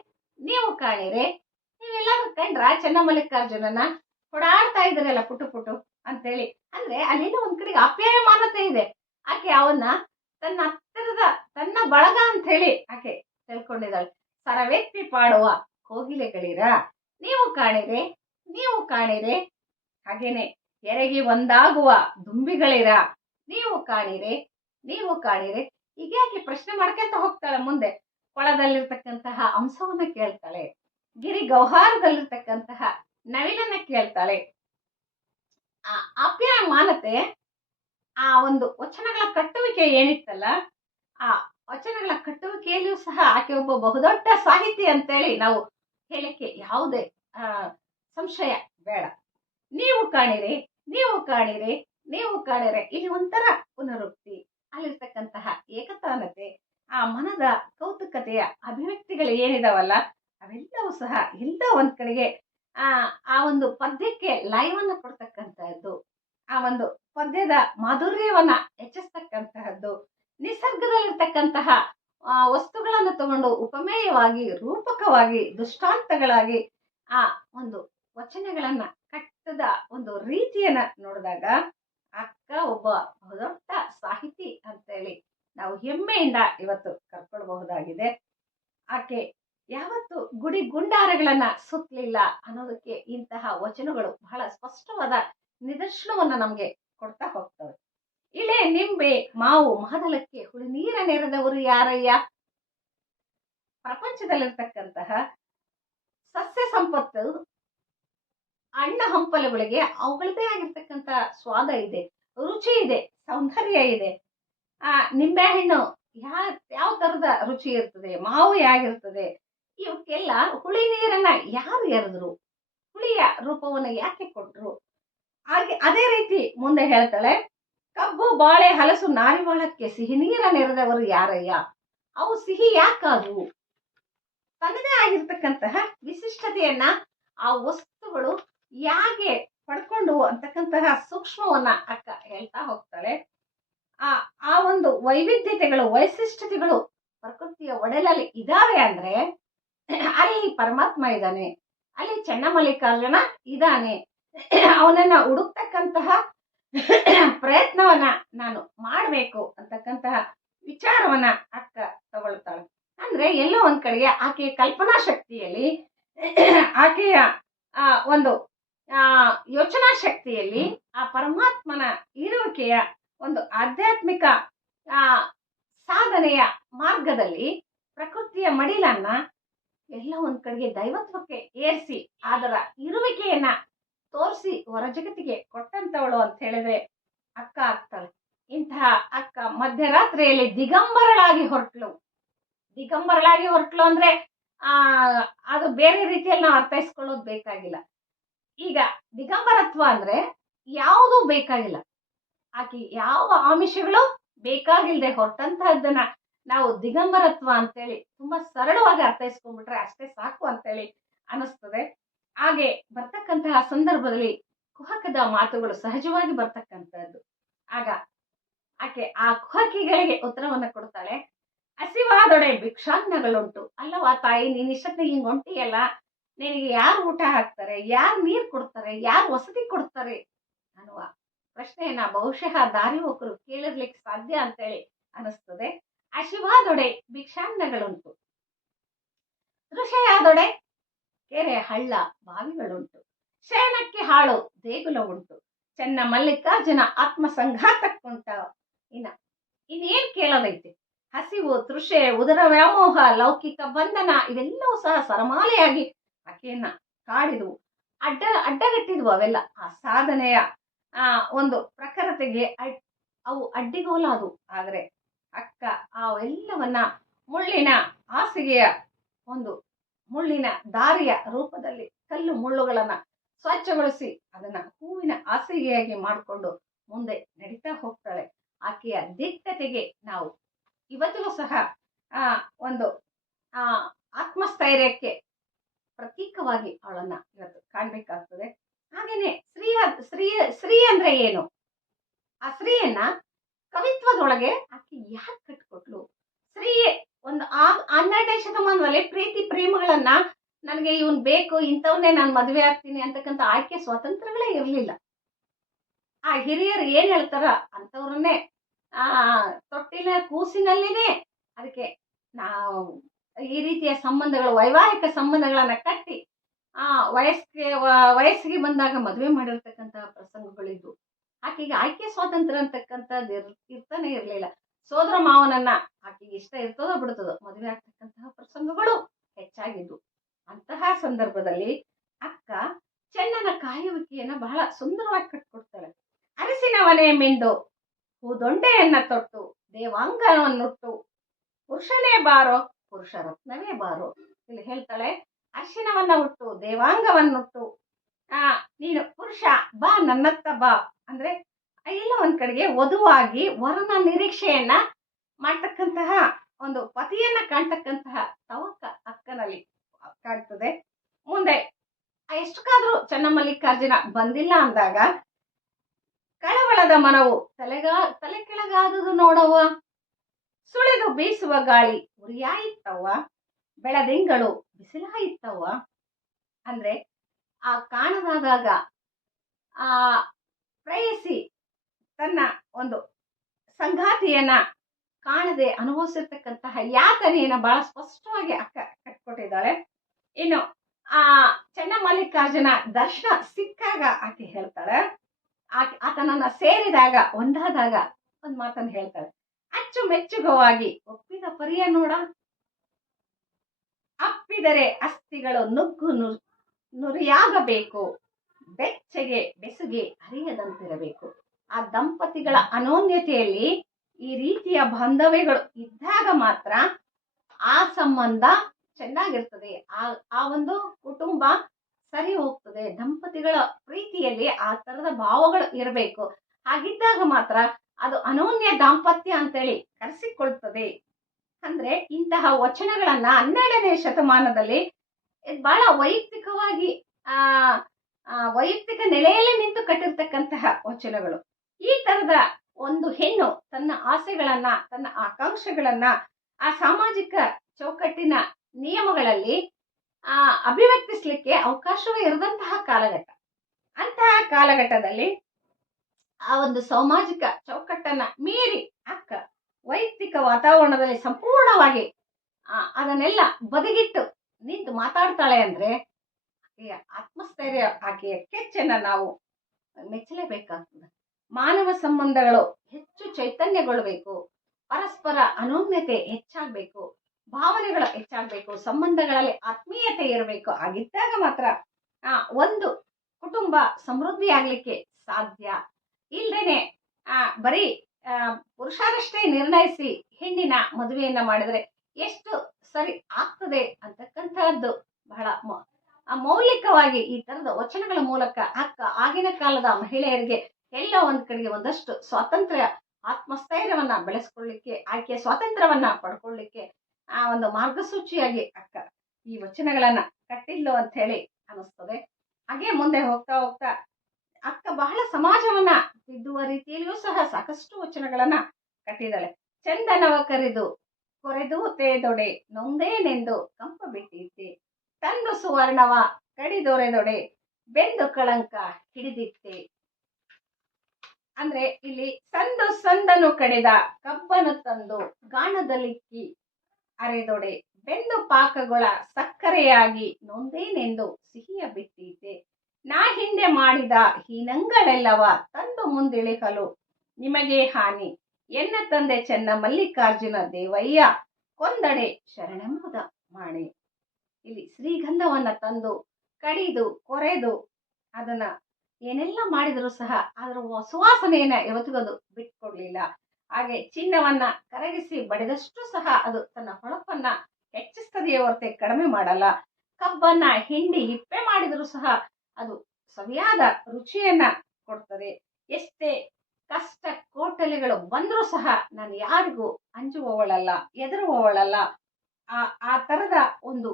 ನೀವೆಲ್ಲಾದ್ರೂ ಕಂಡ್ರ ಚೆನ್ನಮಲ್ಲಿಕಾರ್ಜುನನ ಓಡಾಡ್ತಾ ಇದ್ರಲ್ಲ ಪುಟು ಪುಟು ಅಂತೇಳಿ. ಅಂದ್ರೆ ಅಲ್ಲೆಲ್ಲ ಒಂದ್ ಕಡೆಗೆ ಅಪ್ಯಾಯಮಾನತೆ ಇದೆ. ಆಕೆ ಅವನ್ನ ತನ್ನ ಹತ್ತಿರದ ತನ್ನ ಬಳಗ ಅಂತ ಹೇಳಿ ಆಕೆ ತಿಳ್ಕೊಂಡಿದ್ದಾಳೆ. ಸರವೆತ್ತಿ ಪಾಡುವ ಕೋಗಿಲೆಗಳಿರ ನೀವು ಕಾಣಿರೆ, ಹಾಗೇನೆ ಎರೆಗೆ ಒಂದಾಗುವ ದುಂಬಿಗಳಿರ ನೀವು ಕಾಣಿರೆ. ಹೀಗೆ ಆಕೆ ಪ್ರಶ್ನೆ ಮಾಡ್ಕೊಂತ ಹೋಗ್ತಾಳೆ. ಮುಂದೆ ಕೊಳದಲ್ಲಿರ್ತಕ್ಕಂತಹ ಅಂಶವನ್ನ ಕೇಳ್ತಾಳೆ, ಗಿರಿ ಗೌಹಾರದಲ್ಲಿರ್ತಕ್ಕಂತಹ ನವಿಲನ್ನ ಕೇಳ್ತಾಳೆ. ಆ ಅಪ್ಯಾಯಮಾನತೆ, ಆ ಒಂದು ವಚನಗಳ ಕಟ್ಟುವಿಕೆ ಏನಿತ್ತಲ್ಲ, ಆ ವಚನಗಳ ಕಟ್ಟುವಿಕೆಯಲ್ಲಿಯೂ ಸಹ ಆಕೆ ಒಬ್ಬ ಬಹುದೊಡ್ಡ ಸಾಹಿತಿ ಅಂತೇಳಿ ನಾವು ಹೇಳಿಕ್ಕೆ ಯಾವುದೇ ಸಂಶಯ ಬೇಡ. ನೀವು ಕಾಣಿರಿ, ನೀವು ಕಾಣಿರಿ, ನೀವು ಕಾಣಿರೆ. ಇಲ್ಲಿ ಒಂಥರ ಪುನರುಕ್ತಿ, ಅಲ್ಲಿರ್ತಕ್ಕಂತಹ ಏಕತಾನತೆ, ಆ ಮನದ ಕೌತುಕತೆಯ ಅಭಿವ್ಯಕ್ತಿಗಳು ಏನಿದಾವಲ್ಲ ಅವೆಲ್ಲವೂ ಸಹ ಎಲ್ಲ ಒಂದ್ ಕಡೆಗೆ ಆ ಆ ಒಂದು ಪದ್ಯಕ್ಕೆ ಲಯವನ್ನು ಕೊಡ್ತಕ್ಕಂತಹದ್ದು, ಆ ಒಂದು ಪದ್ಯದ ಮಾಧುರ್ಯವನ್ನ ಹೆಚ್ಚಿಸ್ತಕ್ಕಂತಹದ್ದು, ನಿಸರ್ಗದಲ್ಲಿರ್ತಕ್ಕಂತಹ ವಸ್ತುಗಳನ್ನು ತಗೊಂಡು ಉಪಮೇಯವಾಗಿ, ರೂಪಕವಾಗಿ, ದೃಷ್ಟಾಂತಗಳಾಗಿ ಆ ಒಂದು ವಚನಗಳನ್ನ ಕಟ್ಟದ ಒಂದು ರೀತಿಯನ್ನ ನೋಡಿದಾಗ ಅಕ್ಕ ಒಬ್ಬ ದೊಡ್ಡ ಸಾಹಿತಿ ಅಂತೇಳಿ ನಾವು ಹೆಮ್ಮೆಯಿಂದ ಇವತ್ತು ಕರ್ಕೊಳ್ಬಹುದಾಗಿದೆ. ಆಕೆ ಯಾವತ್ತು ಗುಡಿ ಗುಂಡಾರಗಳನ್ನ ಸುತ್ತಲಿಲ್ಲ ಅನ್ನೋದಕ್ಕೆ ಇಂತಹ ವಚನಗಳು ಬಹಳ ಸ್ಪಷ್ಟವಾದ ನಿದರ್ಶನವನ್ನ ನಮ್ಗೆ ಕೊಡ್ತಾ ಹೋಗ್ತವೆ. ಇಳೆ ನಿಂಬೆ ಮಾವು ಮಹದಲಕ್ಕೆ ಹುಳಿ ನೀರ ನೆರೆದವರು ಯಾರಯ್ಯ? ಪ್ರಪಂಚದಲ್ಲಿರ್ತಕ್ಕಂತಹ ಸಸ್ಯ ಸಂಪತ್ತು, ಹಣ್ಣು ಹಂಪಲುಗಳಿಗೆ ಅವುಗಳದೇ ಆಗಿರ್ತಕ್ಕಂಥ ಸ್ವಾದ ಇದೆ, ರುಚಿ ಇದೆ, ಸೌಂದರ್ಯ ಇದೆ. ನಿಂಬೆಹಣ್ಣು ಯಾವ ತರದ ರುಚಿ ಇರ್ತದೆ, ಮಾವು ಹೇಗಿರ್ತದೆ, ಇವಕ್ಕೆಲ್ಲ ಹುಳಿ ನೀರನ್ನ ಯಾರು ಎರೆದ್ರು, ಹುಳಿಯ ರೂಪವನ್ನ ಯಾಕೆ ಕೊಟ್ರು? ಹಾಗೆ ಅದೇ ರೀತಿ ಮುಂದೆ ಹೇಳ್ತಾಳೆ, ಕಬ್ಬು ಬಾಳೆ ಹಲಸು ನಾರಿವಾಳಕ್ಕೆ ಸಿಹಿ ನೀರ ನೆರೆದವರು ಯಾರಯ್ಯ? ಅವು ಸಿಹಿ ಯಾಕಾದವು? ತನ್ನದೇ ಆಗಿರ್ತಕ್ಕಂತಹ ವಿಶಿಷ್ಟತೆಯನ್ನ ಆ ವಸ್ತುಗಳು ಯಾಕೆ ಪಡ್ಕೊಂಡು ಅಂತಕ್ಕಂತಹ ಸೂಕ್ಷ್ಮವನ್ನ ಅಕ್ಕ ಹೇಳ್ತಾ ಹೋಗ್ತಾಳೆ. ಆ ಒಂದು ವೈವಿಧ್ಯತೆಗಳು, ವೈಶಿಷ್ಟ್ಯತೆಗಳು ಪ್ರಕೃತಿಯ ಒಡಲಲ್ಲಿ ಇದಾವೆ ಅಂದ್ರೆ ಅಲ್ಲಿ ಪರಮಾತ್ಮ ಇದ್ದಾನೆ, ಅಲ್ಲಿ ಚನ್ನಮಲ್ಲಿಕಾರ್ಜುನ ಇದ್ದಾನೆ. ಅವನನ್ನ ಹುಡುಕ್ತಕ್ಕಂತಹ ಪ್ರಯತ್ನವನ್ನ ನಾನು ಮಾಡ್ಬೇಕು ಅಂತಕ್ಕಂತಹ ವಿಚಾರವನ್ನ ಅಕ್ಕ ತಗೊಳ್ತಾಳೆ. ಅಂದ್ರೆ ಎಲ್ಲೋ ಒಂದ್ ಕಡೆಗೆ ಆಕೆಯ ಕಲ್ಪನಾ ಶಕ್ತಿಯಲ್ಲಿ, ಆಕೆಯ ಒಂದು ಯೋಚನಾ ಶಕ್ತಿಯಲ್ಲಿ ಆ ಪರಮಾತ್ಮನ ಇರುವಿಕೆಯ ಒಂದು ಆಧ್ಯಾತ್ಮಿಕ ಸಾಧನೆಯ ಮಾರ್ಗದಲ್ಲಿ ಪ್ರಕೃತಿಯ ಮಡಿಲನ್ನ ಎಲ್ಲ ಒಂದ್ ಕಡೆಗೆ ದೈವತ್ವಕ್ಕೆ ಏರಿಸಿ ಅದರ ಇರುವಿಕೆಯನ್ನ ತೋರಿಸಿ ಹೊರ ಜಗತ್ತಿಗೆ ಕೊಟ್ಟಂತವಳು ಅಂತ ಹೇಳಿದ್ರೆ ಅಕ್ಕ ಆಗ್ತಾಳೆ. ಇಂತಹ ಅಕ್ಕ ಮಧ್ಯರಾತ್ರಿಯಲ್ಲಿ ದಿಗಂಬರಳಾಗಿ ಹೊರಟ್ಲು. ದಿಗಂಬರಳಾಗಿ ಹೊರಟ್ಲು ಅಂದ್ರೆ ಅದು ಬೇರೆ ರೀತಿಯಲ್ಲಿ ನಾವು ಅರ್ಥೈಸ್ಕೊಳ್ಳೋದು ಬೇಕಾಗಿಲ್ಲ. ಈಗ ದಿಗಂಬರತ್ವ ಅಂದ್ರೆ ಯಾವುದೂ ಬೇಕಾಗಿಲ್ಲ, ಆಕೆ ಯಾವ ಆಮಿಷಗಳು ಬೇಕಾಗಿಲ್ದೆ ಹೊರಟಂತಹದ್ದನ್ನ ನಾವು ದಿಗಂಬರತ್ವ ಅಂತೇಳಿ ತುಂಬಾ ಸರಳವಾಗಿ ಅರ್ಥೈಸ್ಕೊಂಡ್ಬಿಟ್ರೆ ಅಷ್ಟೇ ಸಾಕು ಅಂತೇಳಿ ಅನಿಸ್ತದೆ. ಹಾಗೆ ಬರ್ತಕ್ಕಂತಹ ಸಂದರ್ಭದಲ್ಲಿ ಕುಹಕದ ಮಾತುಗಳು ಸಹಜವಾಗಿ ಬರ್ತಕ್ಕಂಥದ್ದು. ಆಗ ಆಕೆ ಆ ಕುಹಕಿಗಳಿಗೆ ಉತ್ತರವನ್ನ ಕೊಡ್ತಾಳೆ. ಹಸಿವಾದೊಡೆ ಭಿಕ್ಷಾನ್ನಗಳುಂಟು. ಅಲ್ಲವಾ ತಾಯಿ, ನೀನ್ ಇಷ್ಟಕ್ಕೆ ಹಿಂಗ್ ಹೊಂಟಿಯಲ್ಲ, ನಿನಗೆ ಯಾರು ಊಟ ಹಾಕ್ತಾರೆ, ಯಾರು ನೀರ್ ಕೊಡ್ತಾರೆ, ಯಾರು ವಸತಿ ಕೊಡ್ತಾರೆ ಅನ್ನುವ ಪ್ರಶ್ನೆಯನ್ನ ಬಹುಶಃ ದಾರಿ ಹೋಕರು ಕೇಳಿರ್ಲಿಕ್ಕೆ ಸಾಧ್ಯ ಅಂತೇಳಿ ಅನಿಸ್ತದೆ. ಹಸಿವಾದೊಡೆ ಭಿಕ್ಷಾನ್ನಗಳುಂಟು, ತೃಷೆಯಾದೊಡೆ ಕೆರೆ ಹಳ್ಳ ಬಾವಿಗಳುಂಟು, ಶಯನಕ್ಕೆ ಹಾಳು ದೇಗುಲ ಉಂಟು, ಚೆನ್ನ ಮಲ್ಲಿಕಾರ್ಜುನ ಆತ್ಮ ಸಂಘಾತಕ್ಕುಂಟ. ಇನ್ನೇನ್ ಕೇಳೋದೈತಿ? ಹಸಿವು, ತೃಷೆ, ಉದರ ವ್ಯಾಮೋಹ, ಲೌಕಿಕ ಬಂಧನ ಇವೆಲ್ಲವೂ ಸಹ ಸರಮಾಲೆಯಾಗಿ ಆಕೆಯನ್ನ ಕಾಡಿದ್ವು, ಅಡ್ಡಗಟ್ಟಿದ್ವು. ಅವೆಲ್ಲ ಆ ಸಾಧನೆಯ ಒಂದು ಪ್ರಖರತೆಗೆ ಅವು ಅಡ್ಡಿಗೋಲಾದವು. ಆದ್ರೆ ಅಕ್ಕ ಅವೆಲ್ಲವನ್ನ ಮುಳ್ಳಿನ ಹಾಸಿಗೆಯ ಒಂದು ಮುಳ್ಳಿನ ದಾರಿಯ ರೂಪದಲ್ಲಿ ಕಲ್ಲು ಮುಳ್ಳುಗಳನ್ನ ಸ್ವಚ್ಛಗೊಳಿಸಿ ಅದನ್ನ ಹೂವಿನ ಹಾಸಿಗೆಯಾಗಿ ಮಾಡಿಕೊಂಡು ಮುಂದೆ ನಡೀತಾ ಹೋಗ್ತಾಳೆ. ಆಕೆಯ ದಿಟ್ಟತೆಗೆ ನಾವು ಇವತ್ತಿಗೂ ಸಹ ಒಂದು ಆತ್ಮಸ್ಥೈರ್ಯಕ್ಕೆ ಪ್ರತೀಕವಾಗಿ ಅವಳನ್ನ ಇವತ್ತು ಕಾಣ್ಬೇಕಾಗ್ತದೆ. ಹಾಗೇನೆ ಸ್ತ್ರೀ ಅಂದ್ರೆ ಏನು? ಆ ಸ್ತ್ರೀಯನ್ನ ಕವಿತ್ವದೊಳಗೆ ಆಕೆ ಯಾಕೆ ಕಟ್ಕೊಟ್ಲು? ಸ್ತ್ರೀ ಒಂದು 12ನೇ ಶತಮಾನದಲ್ಲಿ ಪ್ರೀತಿ ಪ್ರೇಮಗಳನ್ನ ನನಗೆ ಇವನ್ ಬೇಕು, ಇಂಥವನ್ನೇ ನಾನು ಮದುವೆ ಆಗ್ತೀನಿ ಅಂತಕ್ಕಂಥ ಆಯ್ಕೆ ಸ್ವಾತಂತ್ರ್ಯಗಳೇ ಇರ್ಲಿಲ್ಲ. ಆ ಹಿರಿಯರು ಏನ್ ಹೇಳ್ತಾರ ಅಂತವ್ರನ್ನೇ ತೊಟ್ಟಿನ ಕೂಸಿನಲ್ಲಿನೇ ಅದಕ್ಕೆ ನಾವು ಈ ರೀತಿಯ ಸಂಬಂಧಗಳು, ವೈವಾಹಿಕ ಸಂಬಂಧಗಳನ್ನ ಕಟ್ಟಿ ವಯಸ್ಸಿಗೆ ಬಂದಾಗ ಮದುವೆ ಮಾಡಿರ್ತಕ್ಕಂತಹ ಪ್ರಸಂಗಗಳಿದ್ದು. ಆಕೆಗೆ ಆಯ್ಕೆ ಸ್ವಾತಂತ್ರ್ಯ ಅಂತಕ್ಕಂಥದ್ದು ಇರ್ತಾನೆ ಇರ್ಲಿಲ್ಲ. ಸೋದರ ಮಾವನನ್ನ ಆಕೆಗೆ ಇಷ್ಟ ಇರ್ತದೋ ಬಿಡ್ತದೋ ಮದುವೆ ಆಗ್ತಕ್ಕಂತಹ ಪ್ರಸಂಗಗಳು ಹೆಚ್ಚಾಗಿದ್ದು. ಅಂತಹ ಸಂದರ್ಭದಲ್ಲಿ ಅಕ್ಕ ಚೆನ್ನನ ಕಾಯುವಿಕೆಯನ್ನ ಬಹಳ ಸುಂದರವಾಗಿ ಕಟ್ಕೊಡ್ತಾಳೆ. ಅರಸಿನ ಮನೆ ಮಿಂದು ಹೂದೊಂಡೆಯನ್ನ ತೊಟ್ಟು ದೇವಾಂಗವನ್ನುಟ್ಟು ಪುರುಷನೇ ಬಾರೋ ಪುರುಷ ರತ್ನವೇ ಬಾರೋ. ಇಲ್ಲಿ ಹೇಳ್ತಾಳೆ, ಅರಿಶಿನವನ್ನ ಹುಟ್ಟು ದೇವಾಂಗವನ್ನುಟ್ಟು ಆ ನೀನು ಪುರುಷ ಬಾ ನನ್ನತ್ತ ಬಾ ಅಂದ್ರೆ ಎಲ್ಲ ಒಂದ್ ಕಡೆಗೆ ವಧುವಾಗಿ ವರನ ನಿರೀಕ್ಷೆಯನ್ನ ಮಾಡ್ತಕ್ಕಂತಹ ಒಂದು ಪತಿಯನ್ನ ಕಾಣ್ತಕ್ಕಂತಹ ತವಕ ಅಕ್ಕನಲ್ಲಿ ಕಾಣ್ತದೆ. ಮುಂದೆ ಎಷ್ಟಕ್ಕಾದ್ರೂ ಚೆನ್ನಮಲ್ಲಿಕಾರ್ಜುನ ಬಂದಿಲ್ಲ ಅಂದಾಗ ಕಳವಳದ ಮನವು ತಲೆ ಕೆಳಗಾದುದು ನೋಡವ್ವ, ಸುಳಿದು ಬೀಸುವ ಗಾಳಿ ಉರಿಯಾಯಿತ್ತವ್ವ, ಬೆಳದಿಂಗಳು ಬಿಸಿಲಾಯಿತ್ತವ್ವ. ಅಂದ್ರೆ ಆ ಕಾಣದಾದಾಗ ಆ ಪ್ರೇಯಸಿ ತನ್ನ ಒಂದು ಸಂಗಾತಿಯನ್ನ ಕಾಣದೆ ಅನುಭವಿಸಿರ್ತಕ್ಕಂತಹ ಯಾತನೆಯನ್ನ ಬಹಳ ಸ್ಪಷ್ಟವಾಗಿ ಅಕ್ಕ ಕಟ್ಕೊಟ್ಟಿದ್ದಾಳೆ. ಇನ್ನು ಆ ಚೆನ್ನಮಲ್ಲಿಕಾರ್ಜುನ ದರ್ಶನ ಸಿಕ್ಕಾಗ ಆಕೆ ಹೇಳ್ತಾಳೆ, ಆತನನ್ನ ಸೇರಿದಾಗ ಒಂದಾದಾಗ ಒಂದ್ ಮಾತನ್ನ ಹೇಳ್ತಾಳೆ, ಅಚ್ಚುಮೆಚ್ಚುಗವಾಗಿ ಒಪ್ಪಿದ ಪರಿಯ ನೋಡ, ಅಪ್ಪಿದರೆ ಅಸ್ಥಿಗಳು ನುಗ್ಗು ನುರಿಯಾಗಬೇಕು, ಬೆಚ್ಚಗೆ ಬೆಸುಗೆ ಅರಿಯದಂತಿರಬೇಕು. ಆ ದಂಪತಿಗಳ ಅನೋನ್ಯತೆಯಲ್ಲಿ ಈ ರೀತಿಯ ಬಾಂಧವ್ಯಗಳು ಇದ್ದಾಗ ಮಾತ್ರ ಆ ಸಂಬಂಧ ಚೆನ್ನಾಗಿರ್ತದೆ, ಆ ಒಂದು ಕುಟುಂಬ ಸರಿ ಹೋಗ್ತದೆ. ದಂಪತಿಗಳ ಪ್ರೀತಿಯಲ್ಲಿ ಆ ತರದ ಭಾವಗಳು ಇರಬೇಕು. ಹಾಗಿದ್ದಾಗ ಮಾತ್ರ ಅದು ಅನೋನ್ಯ ದಾಂಪತ್ಯ ಅಂತೇಳಿ ಕರೆಸಿಕೊಳ್ತದೆ. ಅಂದ್ರೆ ಇಂತಹ ವಚನಗಳನ್ನ 12ನೇ ಶತಮಾನದಲ್ಲಿ ಬಹಳ ವೈಯಕ್ತಿಕವಾಗಿ ವೈಯಕ್ತಿಕ ನೆಲೆಯಲ್ಲಿ ನಿಂತು ಕಟ್ಟಿರ್ತಕ್ಕಂತಹ ವಚನಗಳು. ಈ ತರದ ಒಂದು ಹೆಣ್ಣು ತನ್ನ ಆಸೆಗಳನ್ನ, ತನ್ನ ಆಕಾಂಕ್ಷೆಗಳನ್ನ ಆ ಸಾಮಾಜಿಕ ಚೌಕಟ್ಟಿನ ನಿಯಮಗಳಲ್ಲಿ ಅಭಿವ್ಯಕ್ತಿಸ್ಲಿಕ್ಕೆ ಅವಕಾಶವೇ ಇರದಂತಹ ಕಾಲಘಟ್ಟ. ಅಂತಹ ಕಾಲಘಟ್ಟದಲ್ಲಿ ಆ ಒಂದು ಸಾಮಾಜಿಕ ಚೌಕಟ್ಟನ್ನ ಮೀರಿ ಅಕ್ಕ ವೈಯಕ್ತಿಕ ವಾತಾವರಣದಲ್ಲಿ ಸಂಪೂರ್ಣವಾಗಿ ಅದನ್ನೆಲ್ಲ ಬದಿಗಿಟ್ಟು ನಿಂತು ಮಾತಾಡ್ತಾಳೆ ಅಂದ್ರೆ ಆಕೆಯ ಆತ್ಮಸ್ಥೈರ್ಯ, ಆಕೆಯ ಕೆಚ್ಚನ್ನ ನಾವು ಮೆಚ್ಚಲೇಬೇಕಾಗ್ತದೆ. ಮಾನವ ಸಂಬಂಧಗಳು ಹೆಚ್ಚು ಚೈತನ್ಯಗೊಳ್ಳಬೇಕು, ಪರಸ್ಪರ ಅನೋನ್ಯತೆ ಹೆಚ್ಚಾಗಬೇಕು, ಭಾವನೆಗಳು ಹೆಚ್ಚಾಗಬೇಕು, ಸಂಬಂಧಗಳಲ್ಲಿ ಆತ್ಮೀಯತೆ ಇರಬೇಕು. ಆಗಿದ್ದಾಗ ಮಾತ್ರ ಒಂದು ಕುಟುಂಬ ಸಮೃದ್ಧಿ ಆಗ್ಲಿಕ್ಕೆ ಸಾಧ್ಯ. ಇಲ್ದೇನೆ ಬರೀ ಪುರುಷರಷ್ಟೇ ನಿರ್ಣಯಿಸಿ ಹೆಣ್ಣಿನ ಮದುವೆಯನ್ನ ಮಾಡಿದ್ರೆ ಎಷ್ಟು ಸರಿ ಆಗ್ತದೆ ಅಂತಕ್ಕಂತಹದ್ದು ಬಹಳ ಮೌಲಿಕವಾಗಿ ಈ ತರದ ವಚನಗಳ ಮೂಲಕ ಅಕ್ಕ ಆಗಿನ ಕಾಲದ ಮಹಿಳೆಯರಿಗೆ ಎಲ್ಲ ಒಂದ್ ಕಡೆಗೆ ಒಂದಷ್ಟು ಸ್ವಾತಂತ್ರ್ಯ, ಆತ್ಮಸ್ಥೈರ್ಯವನ್ನ ಬೆಳೆಸ್ಕೊಳ್ಳಿಕ್ಕೆ, ಆಕೆಯ ಸ್ವಾತಂತ್ರ್ಯವನ್ನ ಪಡ್ಕೊಳ್ಳಿಕ್ಕೆ ಒಂದು ಮಾರ್ಗಸೂಚಿಯಾಗಿ ಅಕ್ಕ ಈ ವಚನಗಳನ್ನ ಕಟ್ಟಿದ್ಲು ಅಂತ ಹೇಳಿ ಅನಿಸ್ತದೆ. ಹಾಗೆ ಮುಂದೆ ಹೋಗ್ತಾ ಹೋಗ್ತಾ ಅಕ್ಕ ಬಹಳ ಸಮಾಜವನ್ನ ತಿದ್ದುವ ರೀತಿಯಲ್ಲಿಯೂ ಸಹ ಸಾಕಷ್ಟು ವಚನಗಳನ್ನ ಕಟ್ಟಿದ್ದಾಳೆ. ಚಂದನವ ಕರೆದು ಕೊರೆದು ತೇದೊಡೆ ನೊಂದೇನೆಂದು ಕಂಪ ಬಿಟ್ಟಿದ್ದೆ, ತಂದು ಸುವರ್ಣವ ಕಡಿದೊರೆದೊಡೆ ಬೆಂದು ಕಳಂಕ ಹಿಡಿದಿತ್ತೆ. ಅಂದ್ರೆ ಇಲ್ಲಿ ಸಂದನು ಕಡೆದ ಕಬ್ಬನು ತಂದು ಗಾಣದಲ್ಲಿಕ್ಕಿ ಅರೆದೊಡೆ ಬೆಂದು ಪಾಕಗಳ ಸಕ್ಕರೆಯಾಗಿ ನೊಂದೇನೆಂದು ಸಿಹಿಯ ಬಿಟ್ಟಿದ್ದೆ, ನಾ ಹಿಂದೆ ಮಾಡಿದ ಹೀನಂಗಳೆಲ್ಲವ ತಂದು ಮುಂದಿಳಿಹಲು ನಿಮಗೆ ಹಾನಿ, ಎನ್ನ ತಂದೆ ಚೆನ್ನಮಲ್ಲಿಕಾರ್ಜುನ ದೇವಯ್ಯ ಕೊಂದಡೆ ಶರಣೆಂಬುದ ಮಾಣೆ. ಇಲ್ಲಿ ಶ್ರೀಗಂಧವನ್ನ ತಂದು ಕಡಿದು ಕೊರೆದು ಅದನ್ನ ಏನೆಲ್ಲ ಮಾಡಿದ್ರು ಸಹ ಅದರ ಸುವಾಸನೆಯನ್ನ ಯಾವತ್ತಿಗೂ ಬಿಟ್ಕೊಡ್ಲಿಲ್ಲ. ಹಾಗೆ ಚಿನ್ನವನ್ನ ಕರಗಿಸಿ ಬಡಿದಷ್ಟು ಸಹ ಅದು ತನ್ನ ಹೊಳಪನ್ನ ಹೆಚ್ಚಿಸ್ತದೆಯೇ ಹೊರತೆ ಕಡಿಮೆ ಮಾಡಲ್ಲ. ಕಬ್ಬನ್ನ ಹಿಂಡಿ ಹಿಪ್ಪೆ ಮಾಡಿದ್ರು ಸಹ ಅದು ಸವಿಯಾದ ರುಚಿಯನ್ನ ಕೊಡ್ತದೆ. ಎಷ್ಟೇ ಕಷ್ಟ ಕೋಟಲೆಗಳು ಬಂದ್ರೂ ಸಹ ನಾನು ಯಾರಿಗೂ ಅಂಜುವವಳಲ್ಲ, ಎದುರುವವಳಲ್ಲ. ಆ ತರದ ಒಂದು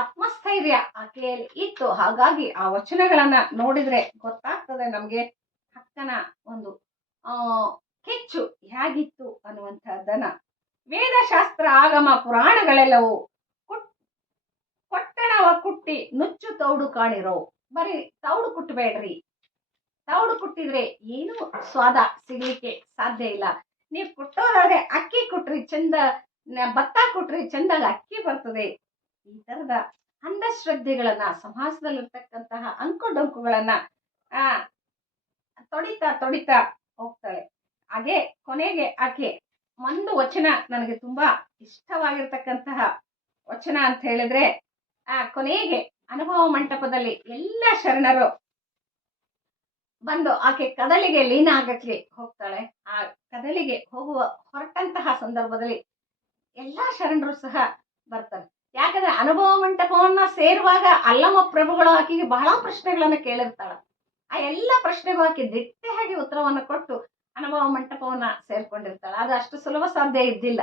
ಆತ್ಮಸ್ಥೈರ್ಯ ಆಕೆಯಲ್ಲಿ ಇತ್ತು. ಹಾಗಾಗಿ ಆ ವಚನಗಳನ್ನ ನೋಡಿದ್ರೆ ಗೊತ್ತಾಗ್ತದೆ ನಮ್ಗೆ ಅಕ್ಕನ ಒಂದು ಕೆಚ್ಚು ಹೇಗಿತ್ತು ಅನ್ನುವಂಥದ್ದನ್ನ. ವೇದಶಾಸ್ತ್ರ ಆಗಮ ಪುರಾಣಗಳೆಲ್ಲವೂ ಕೊಟ್ಟಣವ ಕುಟ್ಟಿ ನುಚ್ಚು ತೌಡು ಕಾಣಿರೋ. ಬರೀ ತೌಡು ಕುಟ್ಟಬೇಡ್ರಿ, ತೌಡು ಕುಟ್ಟಿದ್ರೆ ಏನು ಸ್ವಾದ ಸಿಗ್ಲಿಕ್ಕೆ ಸಾಧ್ಯ ಇಲ್ಲ. ನೀವು ಕುಟ್ಟೋದಾದ್ರೆ ಅಕ್ಕಿ ಕುಟ್ರಿ, ಚಂದ ಭತ್ತ ಕುಟ್ರಿ, ಚಂದಾಗ ಅಕ್ಕಿ ಬರ್ತದೆ. ಈ ತರದ ಅಂಧಶ್ರದ್ಧೆಗಳನ್ನ, ಸಮಾಜದಲ್ಲಿರ್ತಕ್ಕಂತಹ ಅಂಕುಡೊಂಕುಗಳನ್ನ ತೊಡಿತಾ ಹೋಗ್ತಾಳೆ. ಹಾಗೆ ಕೊನೆಗೆ ಆಕೆ ಒಂದು ವಚನ ನನಗೆ ತುಂಬಾ ಇಷ್ಟವಾಗಿರ್ತಕ್ಕಂತಹ ವಚನ ಅಂತ ಹೇಳಿದ್ರೆ, ಕೊನೆಗೆ ಅನುಭವ ಮಂಟಪದಲ್ಲಿ ಎಲ್ಲ ಶರಣರು ಬಂದು ಆಕೆ ಕದಲಿಗೆ ಲೀನ ಆಗಕ್ಕೆ ಹೋಗ್ತಾಳೆ. ಆ ಕದಲಿಗೆ ಹೊರಟಂತಹ ಸಂದರ್ಭದಲ್ಲಿ ಎಲ್ಲಾ ಶರಣರು ಸಹ ಬರ್ತಾರೆ. ಯಾಕಂದ್ರೆ ಅನುಭವ ಮಂಟಪವನ್ನ ಸೇರುವಾಗ ಅಲ್ಲಮ್ಮ ಪ್ರಭುಗಳು ಆಕೆಗೆ ಬಹಳ ಪ್ರಶ್ನೆಗಳನ್ನ ಕೇಳಿರ್ತಾಳ. ಆ ಎಲ್ಲ ಪ್ರಶ್ನೆಗೂ ಆಕೆ ದಿಟ್ಟೆಯಾಗಿ ಉತ್ತರವನ್ನ ಕೊಟ್ಟು ಅನುಭವ ಮಂಟಪವನ್ನ ಸೇರ್ಕೊಂಡಿರ್ತಾಳೆ. ಅದು ಅಷ್ಟು ಸುಲಭ ಸಾಧ್ಯ ಇದ್ದಿಲ್ಲ.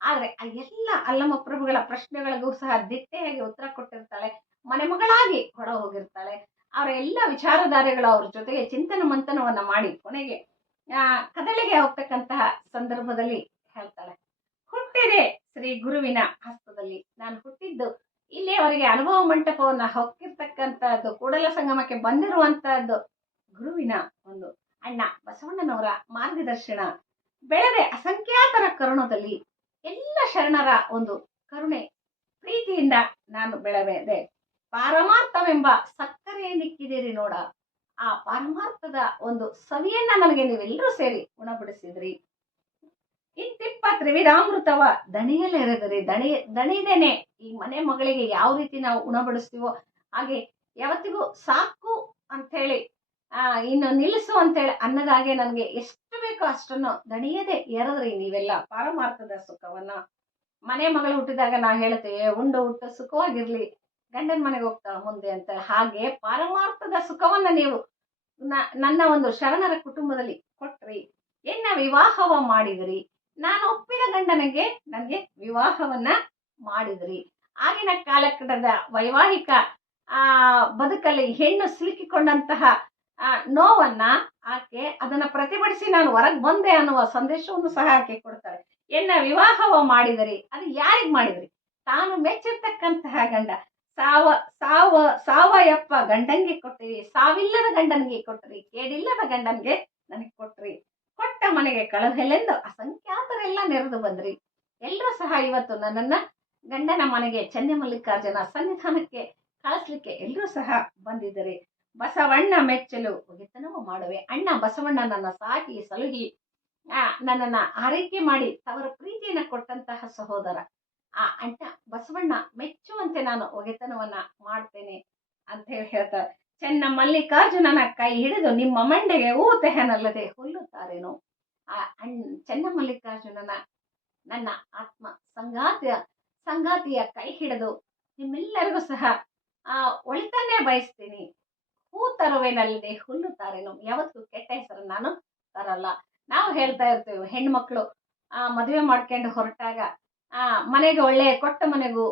ಆದ್ರೆ ಆ ಎಲ್ಲ ಅಲ್ಲಮ್ಮ ಪ್ರಭುಗಳ ಪ್ರಶ್ನೆಗಳಿಗೂ ಸಹ ದಿಟ್ಟೆಯಾಗಿ ಉತ್ತರ ಕೊಟ್ಟಿರ್ತಾಳೆ. ಮನೆ ಮಗಳಾಗಿ ಹೊರ ಹೋಗಿರ್ತಾಳೆ. ಅವರ ಎಲ್ಲ ವಿಚಾರಧಾರೆಗಳು ಅವ್ರ ಜೊತೆಗೆ ಚಿಂತನ ಮಂಥನವನ್ನ ಮಾಡಿ ಕೊನೆಗೆ ಕದಳಿಗೆ ಹೋಗ್ತಕ್ಕಂತಹ ಸಂದರ್ಭದಲ್ಲಿ ಹೇಳ್ತಾಳೆ, ಹುಟ್ಟಿದೆ ಶ್ರೀ ಗುರುವಿನ ಹಸ್ತದಲ್ಲಿ. ನಾನು ಹುಟ್ಟಿದ್ದು ಇಲ್ಲಿಯವರೆಗೆ ಅನುಭವ ಮಂಟಪವನ್ನ ಹೊಕ್ಕಿರ್ತಕ್ಕಂತಹದ್ದು, ಕೂಡಲ ಸಂಗಮಕ್ಕೆ ಬಂದಿರುವಂತಹದ್ದು ಗುರುವಿನ ಒಂದು ಅಣ್ಣ ಬಸವಣ್ಣನವರ ಮಾರ್ಗದರ್ಶನ. ಬೆಳೆದೆ ಅಸಂಖ್ಯಾತರ ಕರುಣದಲ್ಲಿ, ಎಲ್ಲ ಶರಣರ ಒಂದು ಕರುಣೆ ಪ್ರೀತಿಯಿಂದ ನಾನು ಬೆಳೆದೆ. ಪಾರಮಾರ್ಥವೆಂಬ ಸಕ್ಕರೆ ನಿಕ್ಕಿದಿರಿ ನೋಡ. ಆ ಪಾರಮಾರ್ಥದ ಒಂದು ಸವಿಯನ್ನ ನನಗೆ ನೀವೆಲ್ಲರೂ ಸೇರಿ ಉಣಬಡಿಸಿದ್ರಿ. ಇಂತಿಪ್ಪ ತ್ರಿವಿಧಾಮೃತವ ದಣಿಯಲೆರೆದ್ರಿ. ದಣಿದೇನೆ ಈ ಮನೆ ಮಗಳಿಗೆ ಯಾವ ರೀತಿ ನಾವು ಉಣಬಡಿಸ್ತೀವೋ ಹಾಗೆ ಯಾವತ್ತಿಗೂ ಸಾಕು ಅಂತ ಹೇಳಿ ಇನ್ನು ನಿಲ್ಲಿಸು ಅಂತೇಳಿ ಅನ್ನದಾಗೆ ನನಗೆ ಎಷ್ಟು ಬೇಕೋ ಅಷ್ಟನ್ನು ದಣಿಯದೆ ಎರೆದ್ರಿ ನೀವೆಲ್ಲ ಪಾರಮಾರ್ಥದ ಸುಖವನ್ನ. ಮನೆ ಮಗಳು ಹುಟ್ಟಿದಾಗ ನಾವು ಹೇಳ್ತೇವೆ ಉಂಡು ಹುಟ್ಟು ಸುಖವಾಗಿರ್ಲಿ, ಗಂಡನ ಮನೆಗೆ ಹೋಗ್ತಾಳ ಮುಂದೆ ಅಂತ. ಹಾಗೆ ಪಾರಮಾರ್ಥದ ಸುಖವನ್ನ ನೀವು ನನ್ನ ಒಂದು ಶರಣರ ಕುಟುಂಬದಲ್ಲಿ ಕೊಟ್ರಿ. ಎನ್ನ ವಿವಾಹವ ಮಾಡಿದ್ರಿ. ನಾನು ಒಪ್ಪಿದ ಗಂಡನಿಗೆ ನನಗೆ ವಿವಾಹವನ್ನ ಮಾಡಿದ್ರಿ. ಆಗಿನ ಕಾಲಘಟ್ಟದ ವೈವಾಹಿಕ ಬದುಕಲ್ಲಿ ಹೆಣ್ಣು ಸಿಲುಕಿಕೊಂಡಂತಹ ನೋವನ್ನ ಆಕೆ ಅದನ್ನ ಪ್ರತಿಭಟಿಸಿ ನಾನು ಹೊರಗೆ ಬಂದೆ ಅನ್ನುವ ಸಂದೇಶವನ್ನು ಸಹ ಆಕೆ ಕೊಡ್ತಾಳೆ. ಎನ್ನ ವಿವಾಹವ ಮಾಡಿದ್ರಿ. ಅದು ಯಾರಿಗ್ ಮಾಡಿದ್ರಿ? ತಾನು ಮೆಚ್ಚಿರ್ತಕ್ಕಂತಹ ಗಂಡ. ಸಾವಯಪ್ಪ ಗಂಡಂಗೆ ಕೊಟ್ಟಿರಿ, ಸಾವಿಲ್ಲದ ಗಂಡನಿಗೆ ಕೊಟ್ರಿ, ಕೇಡಿಲ್ಲದ ಗಂಡನ್ಗೆ ನನಗೆ ಕೊಟ್ರಿ. ಕೊಟ್ಟ ಮನೆಗೆ ಕಳುಹೆಲೆಂದು ಅಸಂಖ್ಯಾತರೆಲ್ಲ ನೆರೆದು ಬಂದ್ರಿ. ಎಲ್ಲರೂ ಸಹ ಇವತ್ತು ನನ್ನನ್ನ ಗಂಡನ ಮನೆಗೆ ಚನ್ನಮಲ್ಲಿಕಾರ್ಜುನ ಸನ್ನಿಧಾನಕ್ಕೆ ಕಳಿಸ್ಲಿಕ್ಕೆ ಎಲ್ಲರೂ ಸಹ ಬಂದಿದ್ದರೆ. ಬಸವಣ್ಣ ಮೆಚ್ಚಲು ಒಗೆತನವ ಮಾಡುವೆ. ಅಣ್ಣ ಬಸವಣ್ಣ ನನ್ನ ಸಾಕಿ ಸಲುಹಿ ನನ್ನನ್ನ ಆರೈಕೆ ಮಾಡಿ ಅವರ ಪ್ರೀತಿಯನ್ನ ಕೊಟ್ಟಂತಹ ಸಹೋದರ. ಆ ಅಣ್ಣ ಬಸವಣ್ಣ ಮೆಚ್ಚುವಂತೆ ನಾನು ಒಗೆತನವನ್ನ ಮಾಡ್ತೇನೆ ಅಂತ ಹೇಳಿ ಹೇಳ್ತಾರೆ. ಚೆನ್ನ ಮಲ್ಲಿಕಾರ್ಜುನನ ಕೈ ಹಿಡಿದು ನಿಮ್ಮ ಮಂಡೆಗೆ ಊತೆಹನಲ್ಲದೆ ಹುಲ್ಲುತ್ತಾರೇನೋ. ಆ ಚೆನ್ನ ಮಲ್ಲಿಕಾರ್ಜುನನ ನನ್ನ ಆತ್ಮ ಸಂಗಾತಿಯ ಕೈ ಹಿಡಿದು ನಿಮ್ಮೆಲ್ಲರಿಗೂ ಸಹ ಒಳಿತನ್ನೇ ಬಯಸ್ತೀನಿ. ಹೂ ತರುವೇನಲ್ಲದೆ ಹುಲ್ಲುತ್ತಾರೇನೋ. ಯಾವತ್ತು ಕೆಟ್ಟ ಹೆಸರು ನಾನು ತರಲ್ಲ. ನಾವು ಹೇಳ್ತಾ ಇರ್ತೇವೆ ಹೆಣ್ಮಕ್ಳು ಮದುವೆ ಮಾಡ್ಕೊಂಡು ಹೊರಟಾಗ ಮನೆಗೆ ಒಳ್ಳೆ ಕೊಟ್ಟ ಮನೆಗೂ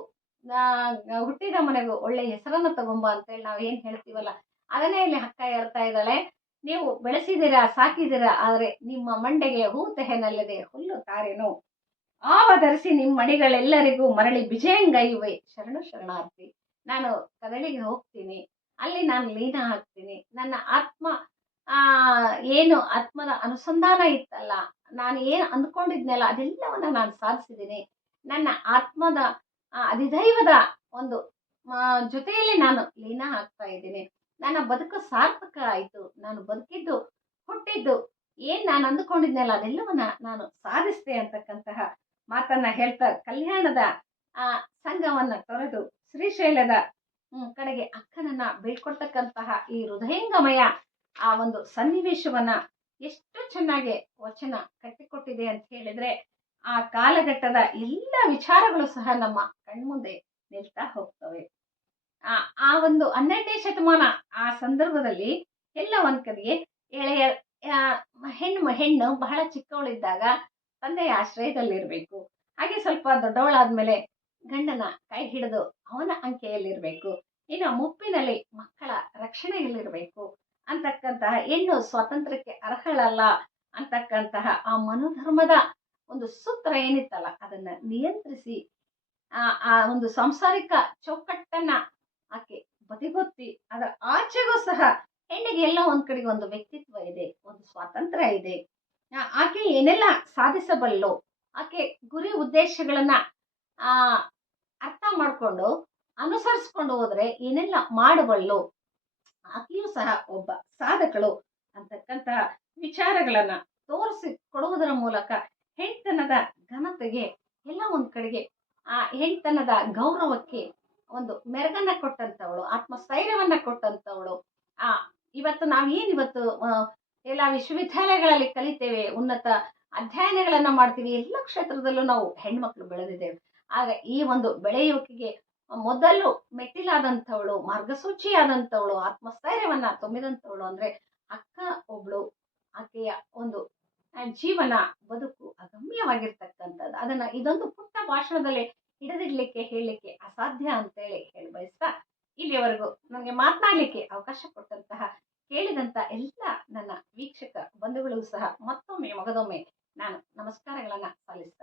ಹುಟ್ಟಿದ ಮನೆಗೂ ಒಳ್ಳೆ ಹೆಸರನ್ನ ತಗೊಂಬ ಅಂತೇಳಿ ನಾವ್ ಏನ್ ಹೇಳ್ತೀವಲ್ಲ, ಅದನ್ನೇ ಇಲ್ಲಿ ಅಕ್ಕ ಹೇಳ್ತಾ ಇದ್ದಾಳೆ. ನೀವು ಬೆಳೆಸಿದಿರಾ, ಸಾಕಿದಿರಾ, ಆದ್ರೆ ನಿಮ್ಮ ಮಂಡೆಗೆ ಹೂ ತೆಹೆನಲ್ಲದೆ ಹುಲ್ಲು ತಾರೇನು. ಆವಧರಿಸಿ ನಿಮ್ಮ ಮಡಿಗಳೆಲ್ಲರಿಗೂ ಮರಳಿ ವಿಜಯಂಗೈವೆ ಶರಣು ಶರಣಾರ್ಥಿ. ನಾನು ಕದಳಿಗೆ ಹೋಗ್ತೀನಿ, ಅಲ್ಲಿ ನಾನು ಲೀನ ಆಗ್ತೀನಿ. ನನ್ನ ಆತ್ಮ ಏನು ಆತ್ಮದ ಅನುಸಂಧಾನ ಇತ್ತಲ್ಲ, ನಾನು ಏನು ಅಂದ್ಕೊಂಡಿದ್ನಲ್ಲ ಅದೆಲ್ಲವನ್ನ ನಾನು ಸಾಧಿಸಿದ್ದೀನಿ. ನನ್ನ ಆತ್ಮದ ಅಧಿದೈವದ ಒಂದು ಜೊತೆಯಲ್ಲಿ ನಾನು ಲೀನ ಆಗ್ತಾ ಇದ್ದೀನಿ. ನನ್ನ ಬದುಕು ಸಾರ್ಥಕ ಆಯ್ತು. ನಾನು ಬದುಕಿದ್ದು ಹುಟ್ಟಿದ್ದು ಏನ್ ನಾನು ಅಂದುಕೊಂಡಿದ್ನಲ್ಲ ಅದೆಲ್ಲವನ್ನ ನಾನು ಸಾಧಿಸಿದೆ ಅಂತಕ್ಕಂತಹ ಮಾತನ್ನ ಹೇಳ್ತಾ ಕಲ್ಯಾಣದ ಸಂಘವನ್ನ ತೊರೆದು ಶ್ರೀಶೈಲದ ಕಡೆಗೆ ಅಕ್ಕನನ್ನ ಬೀಳ್ಕೊಡ್ತಕ್ಕಂತಹ ಈ ಹೃದಯಂಗಮಯ ಆ ಒಂದು ಸನ್ನಿವೇಶವನ್ನ ಎಷ್ಟು ಚೆನ್ನಾಗಿ ವಚನ ಕಟ್ಟಿಕೊಟ್ಟಿದೆ ಅಂತ ಹೇಳಿದ್ರೆ ಆ ಕಾಲಘಟ್ಟದ ಎಲ್ಲ ವಿಚಾರಗಳು ಸಹ ನಮ್ಮ ಕಣ್ಮುಂದೆ ನಿಲ್ತಾ ಹೋಗ್ತವೆ. ಆ ಒಂದು 12ನೇ ಶತಮಾನ ಆ ಸಂದರ್ಭದಲ್ಲಿ ಎಲ್ಲ ಒಂದ್ ಕಡೆಗೆ ಎಳೆಯ ಹೆಣ್ಣು ಬಹಳ ಚಿಕ್ಕವಳಿದ್ದಾಗ ತಂದೆಯ ಆಶ್ರಯದಲ್ಲಿರ್ಬೇಕು. ಹಾಗೆ ಸ್ವಲ್ಪ ದೊಡ್ಡವಳಾದ್ಮೇಲೆ ಗಂಡನ ಕೈ ಹಿಡಿದು ಅವನ ಅಂಕೆಯಲ್ಲಿರ್ಬೇಕು. ಇನ್ನು ಮುಪ್ಪಿನಲ್ಲಿ ಮಕ್ಕಳ ರಕ್ಷಣೆಯಲ್ಲಿರ್ಬೇಕು ಅಂತಕ್ಕಂತಹ ಹೆಣ್ಣು ಸ್ವಾತಂತ್ರ್ಯಕ್ಕೆ ಅರ್ಹಳಲ್ಲ ಅಂತಕ್ಕಂತಹ ಆ ಮನೋಧರ್ಮದ ಒಂದು ಸೂತ್ರ ಏನಿತ್ತಲ್ಲ ಅದನ್ನ ನಿಯಂತ್ರಿಸಿ ಆ ಒಂದು ಸಾಂಸಾರಿಕ ಚೌಕಟ್ಟನ್ನ ಆಕೆ ಬದಿಗೊತ್ತಿ ಅದರ ಆಚೆಗೂ ಸಹ ಹೆಣ್ಣಿಗೆ ಎಲ್ಲ ಒಂದ್ ಕಡೆಗೆ ಒಂದು ವ್ಯಕ್ತಿತ್ವ ಇದೆ, ಒಂದು ಸ್ವಾತಂತ್ರ್ಯ ಇದೆ. ಆಕೆ ಏನೆಲ್ಲ ಸಾಧಿಸಬಲ್ಲೋ, ಆಕೆ ಗುರಿ ಉದ್ದೇಶಗಳನ್ನ ಅರ್ಥ ಮಾಡ್ಕೊಂಡು ಅನುಸರಿಸ್ಕೊಂಡು ಹೋದ್ರೆ ಏನೆಲ್ಲ ಮಾಡಬಲ್ಲೋ, ಆಕೆಯೂ ಸಹ ಒಬ್ಬ ಸಾಧಕಳು ಅಂತಕ್ಕಂತಹ ವಿಚಾರಗಳನ್ನ ತೋರಿಸಿ ಕೊಡುವುದರ ಮೂಲಕ ಹೆಣ್ತನದ ಘನತೆಗೆ ಎಲ್ಲ ಒಂದ್ ಕಡೆಗೆ ಆ ಹೆಣ್ತನದ ಗೌರವಕ್ಕೆ ಒಂದು ಮೆರಗನ್ನ ಕೊಟ್ಟಂತವಳು, ಆತ್ಮಸ್ಥೈರ್ಯವನ್ನ ಕೊಟ್ಟಂತವಳು. ಇವತ್ತು ನಾವೇನಿವತ್ತು ಎಲ್ಲ ವಿಶ್ವವಿದ್ಯಾಲಯಗಳಲ್ಲಿ ಕಲಿತೇವೆ, ಉನ್ನತ ಅಧ್ಯಯನಗಳನ್ನ ಮಾಡ್ತೀವಿ, ಎಲ್ಲ ಕ್ಷೇತ್ರದಲ್ಲೂ ನಾವು ಹೆಣ್ಮಕ್ಳು ಬೆಳೆದಿದ್ದೇವೆ. ಆಗ ಈ ಒಂದು ಬೆಳೆಯುವಿಕೆಗೆ ಮೊದಲು ಮೆಟ್ಟಿಲಾದಂಥವಳು, ಮಾರ್ಗಸೂಚಿಯಾದಂಥವಳು, ಆತ್ಮಸ್ಥೈರ್ಯವನ್ನ ತುಂಬಿದಂಥವಳು ಅಂದ್ರೆ ಅಕ್ಕ ಒಬ್ಳು. ಆಕೆಯ ಒಂದು ಜೀವನ ಬದುಕು ಅಗಮ್ಯವಾಗಿರ್ತಕ್ಕಂಥದ್ದು. ಅದನ್ನ ಇದೊಂದು ಪುಟ್ಟ ಭಾಷಣದಲ್ಲಿ ಹಿಡಿದಿಡ್ಲಿಕ್ಕೆ ಹೇಳಲಿಕ್ಕೆ ಅಸಾಧ್ಯ ಅಂತೇಳಿ ಹೇಳಿ ಬಯಸ್ತಾ, ಇಲ್ಲಿಯವರೆಗೂ ನನಗೆ ಮಾತನಾಡ್ಲಿಕ್ಕೆ ಅವಕಾಶ ಕೊಟ್ಟಂತಹ ಕೇಳಿದಂತ ಎಲ್ಲ ನನ್ನ ವೀಕ್ಷಕ ಬಂಧುಗಳಿಗೂ ಸಹ ಮತ್ತೊಮ್ಮೆ ಮಗದೊಮ್ಮೆ ನಾನು ನಮಸ್ಕಾರಗಳನ್ನ ಸಲ್ಲಿಸ್ತೇನೆ.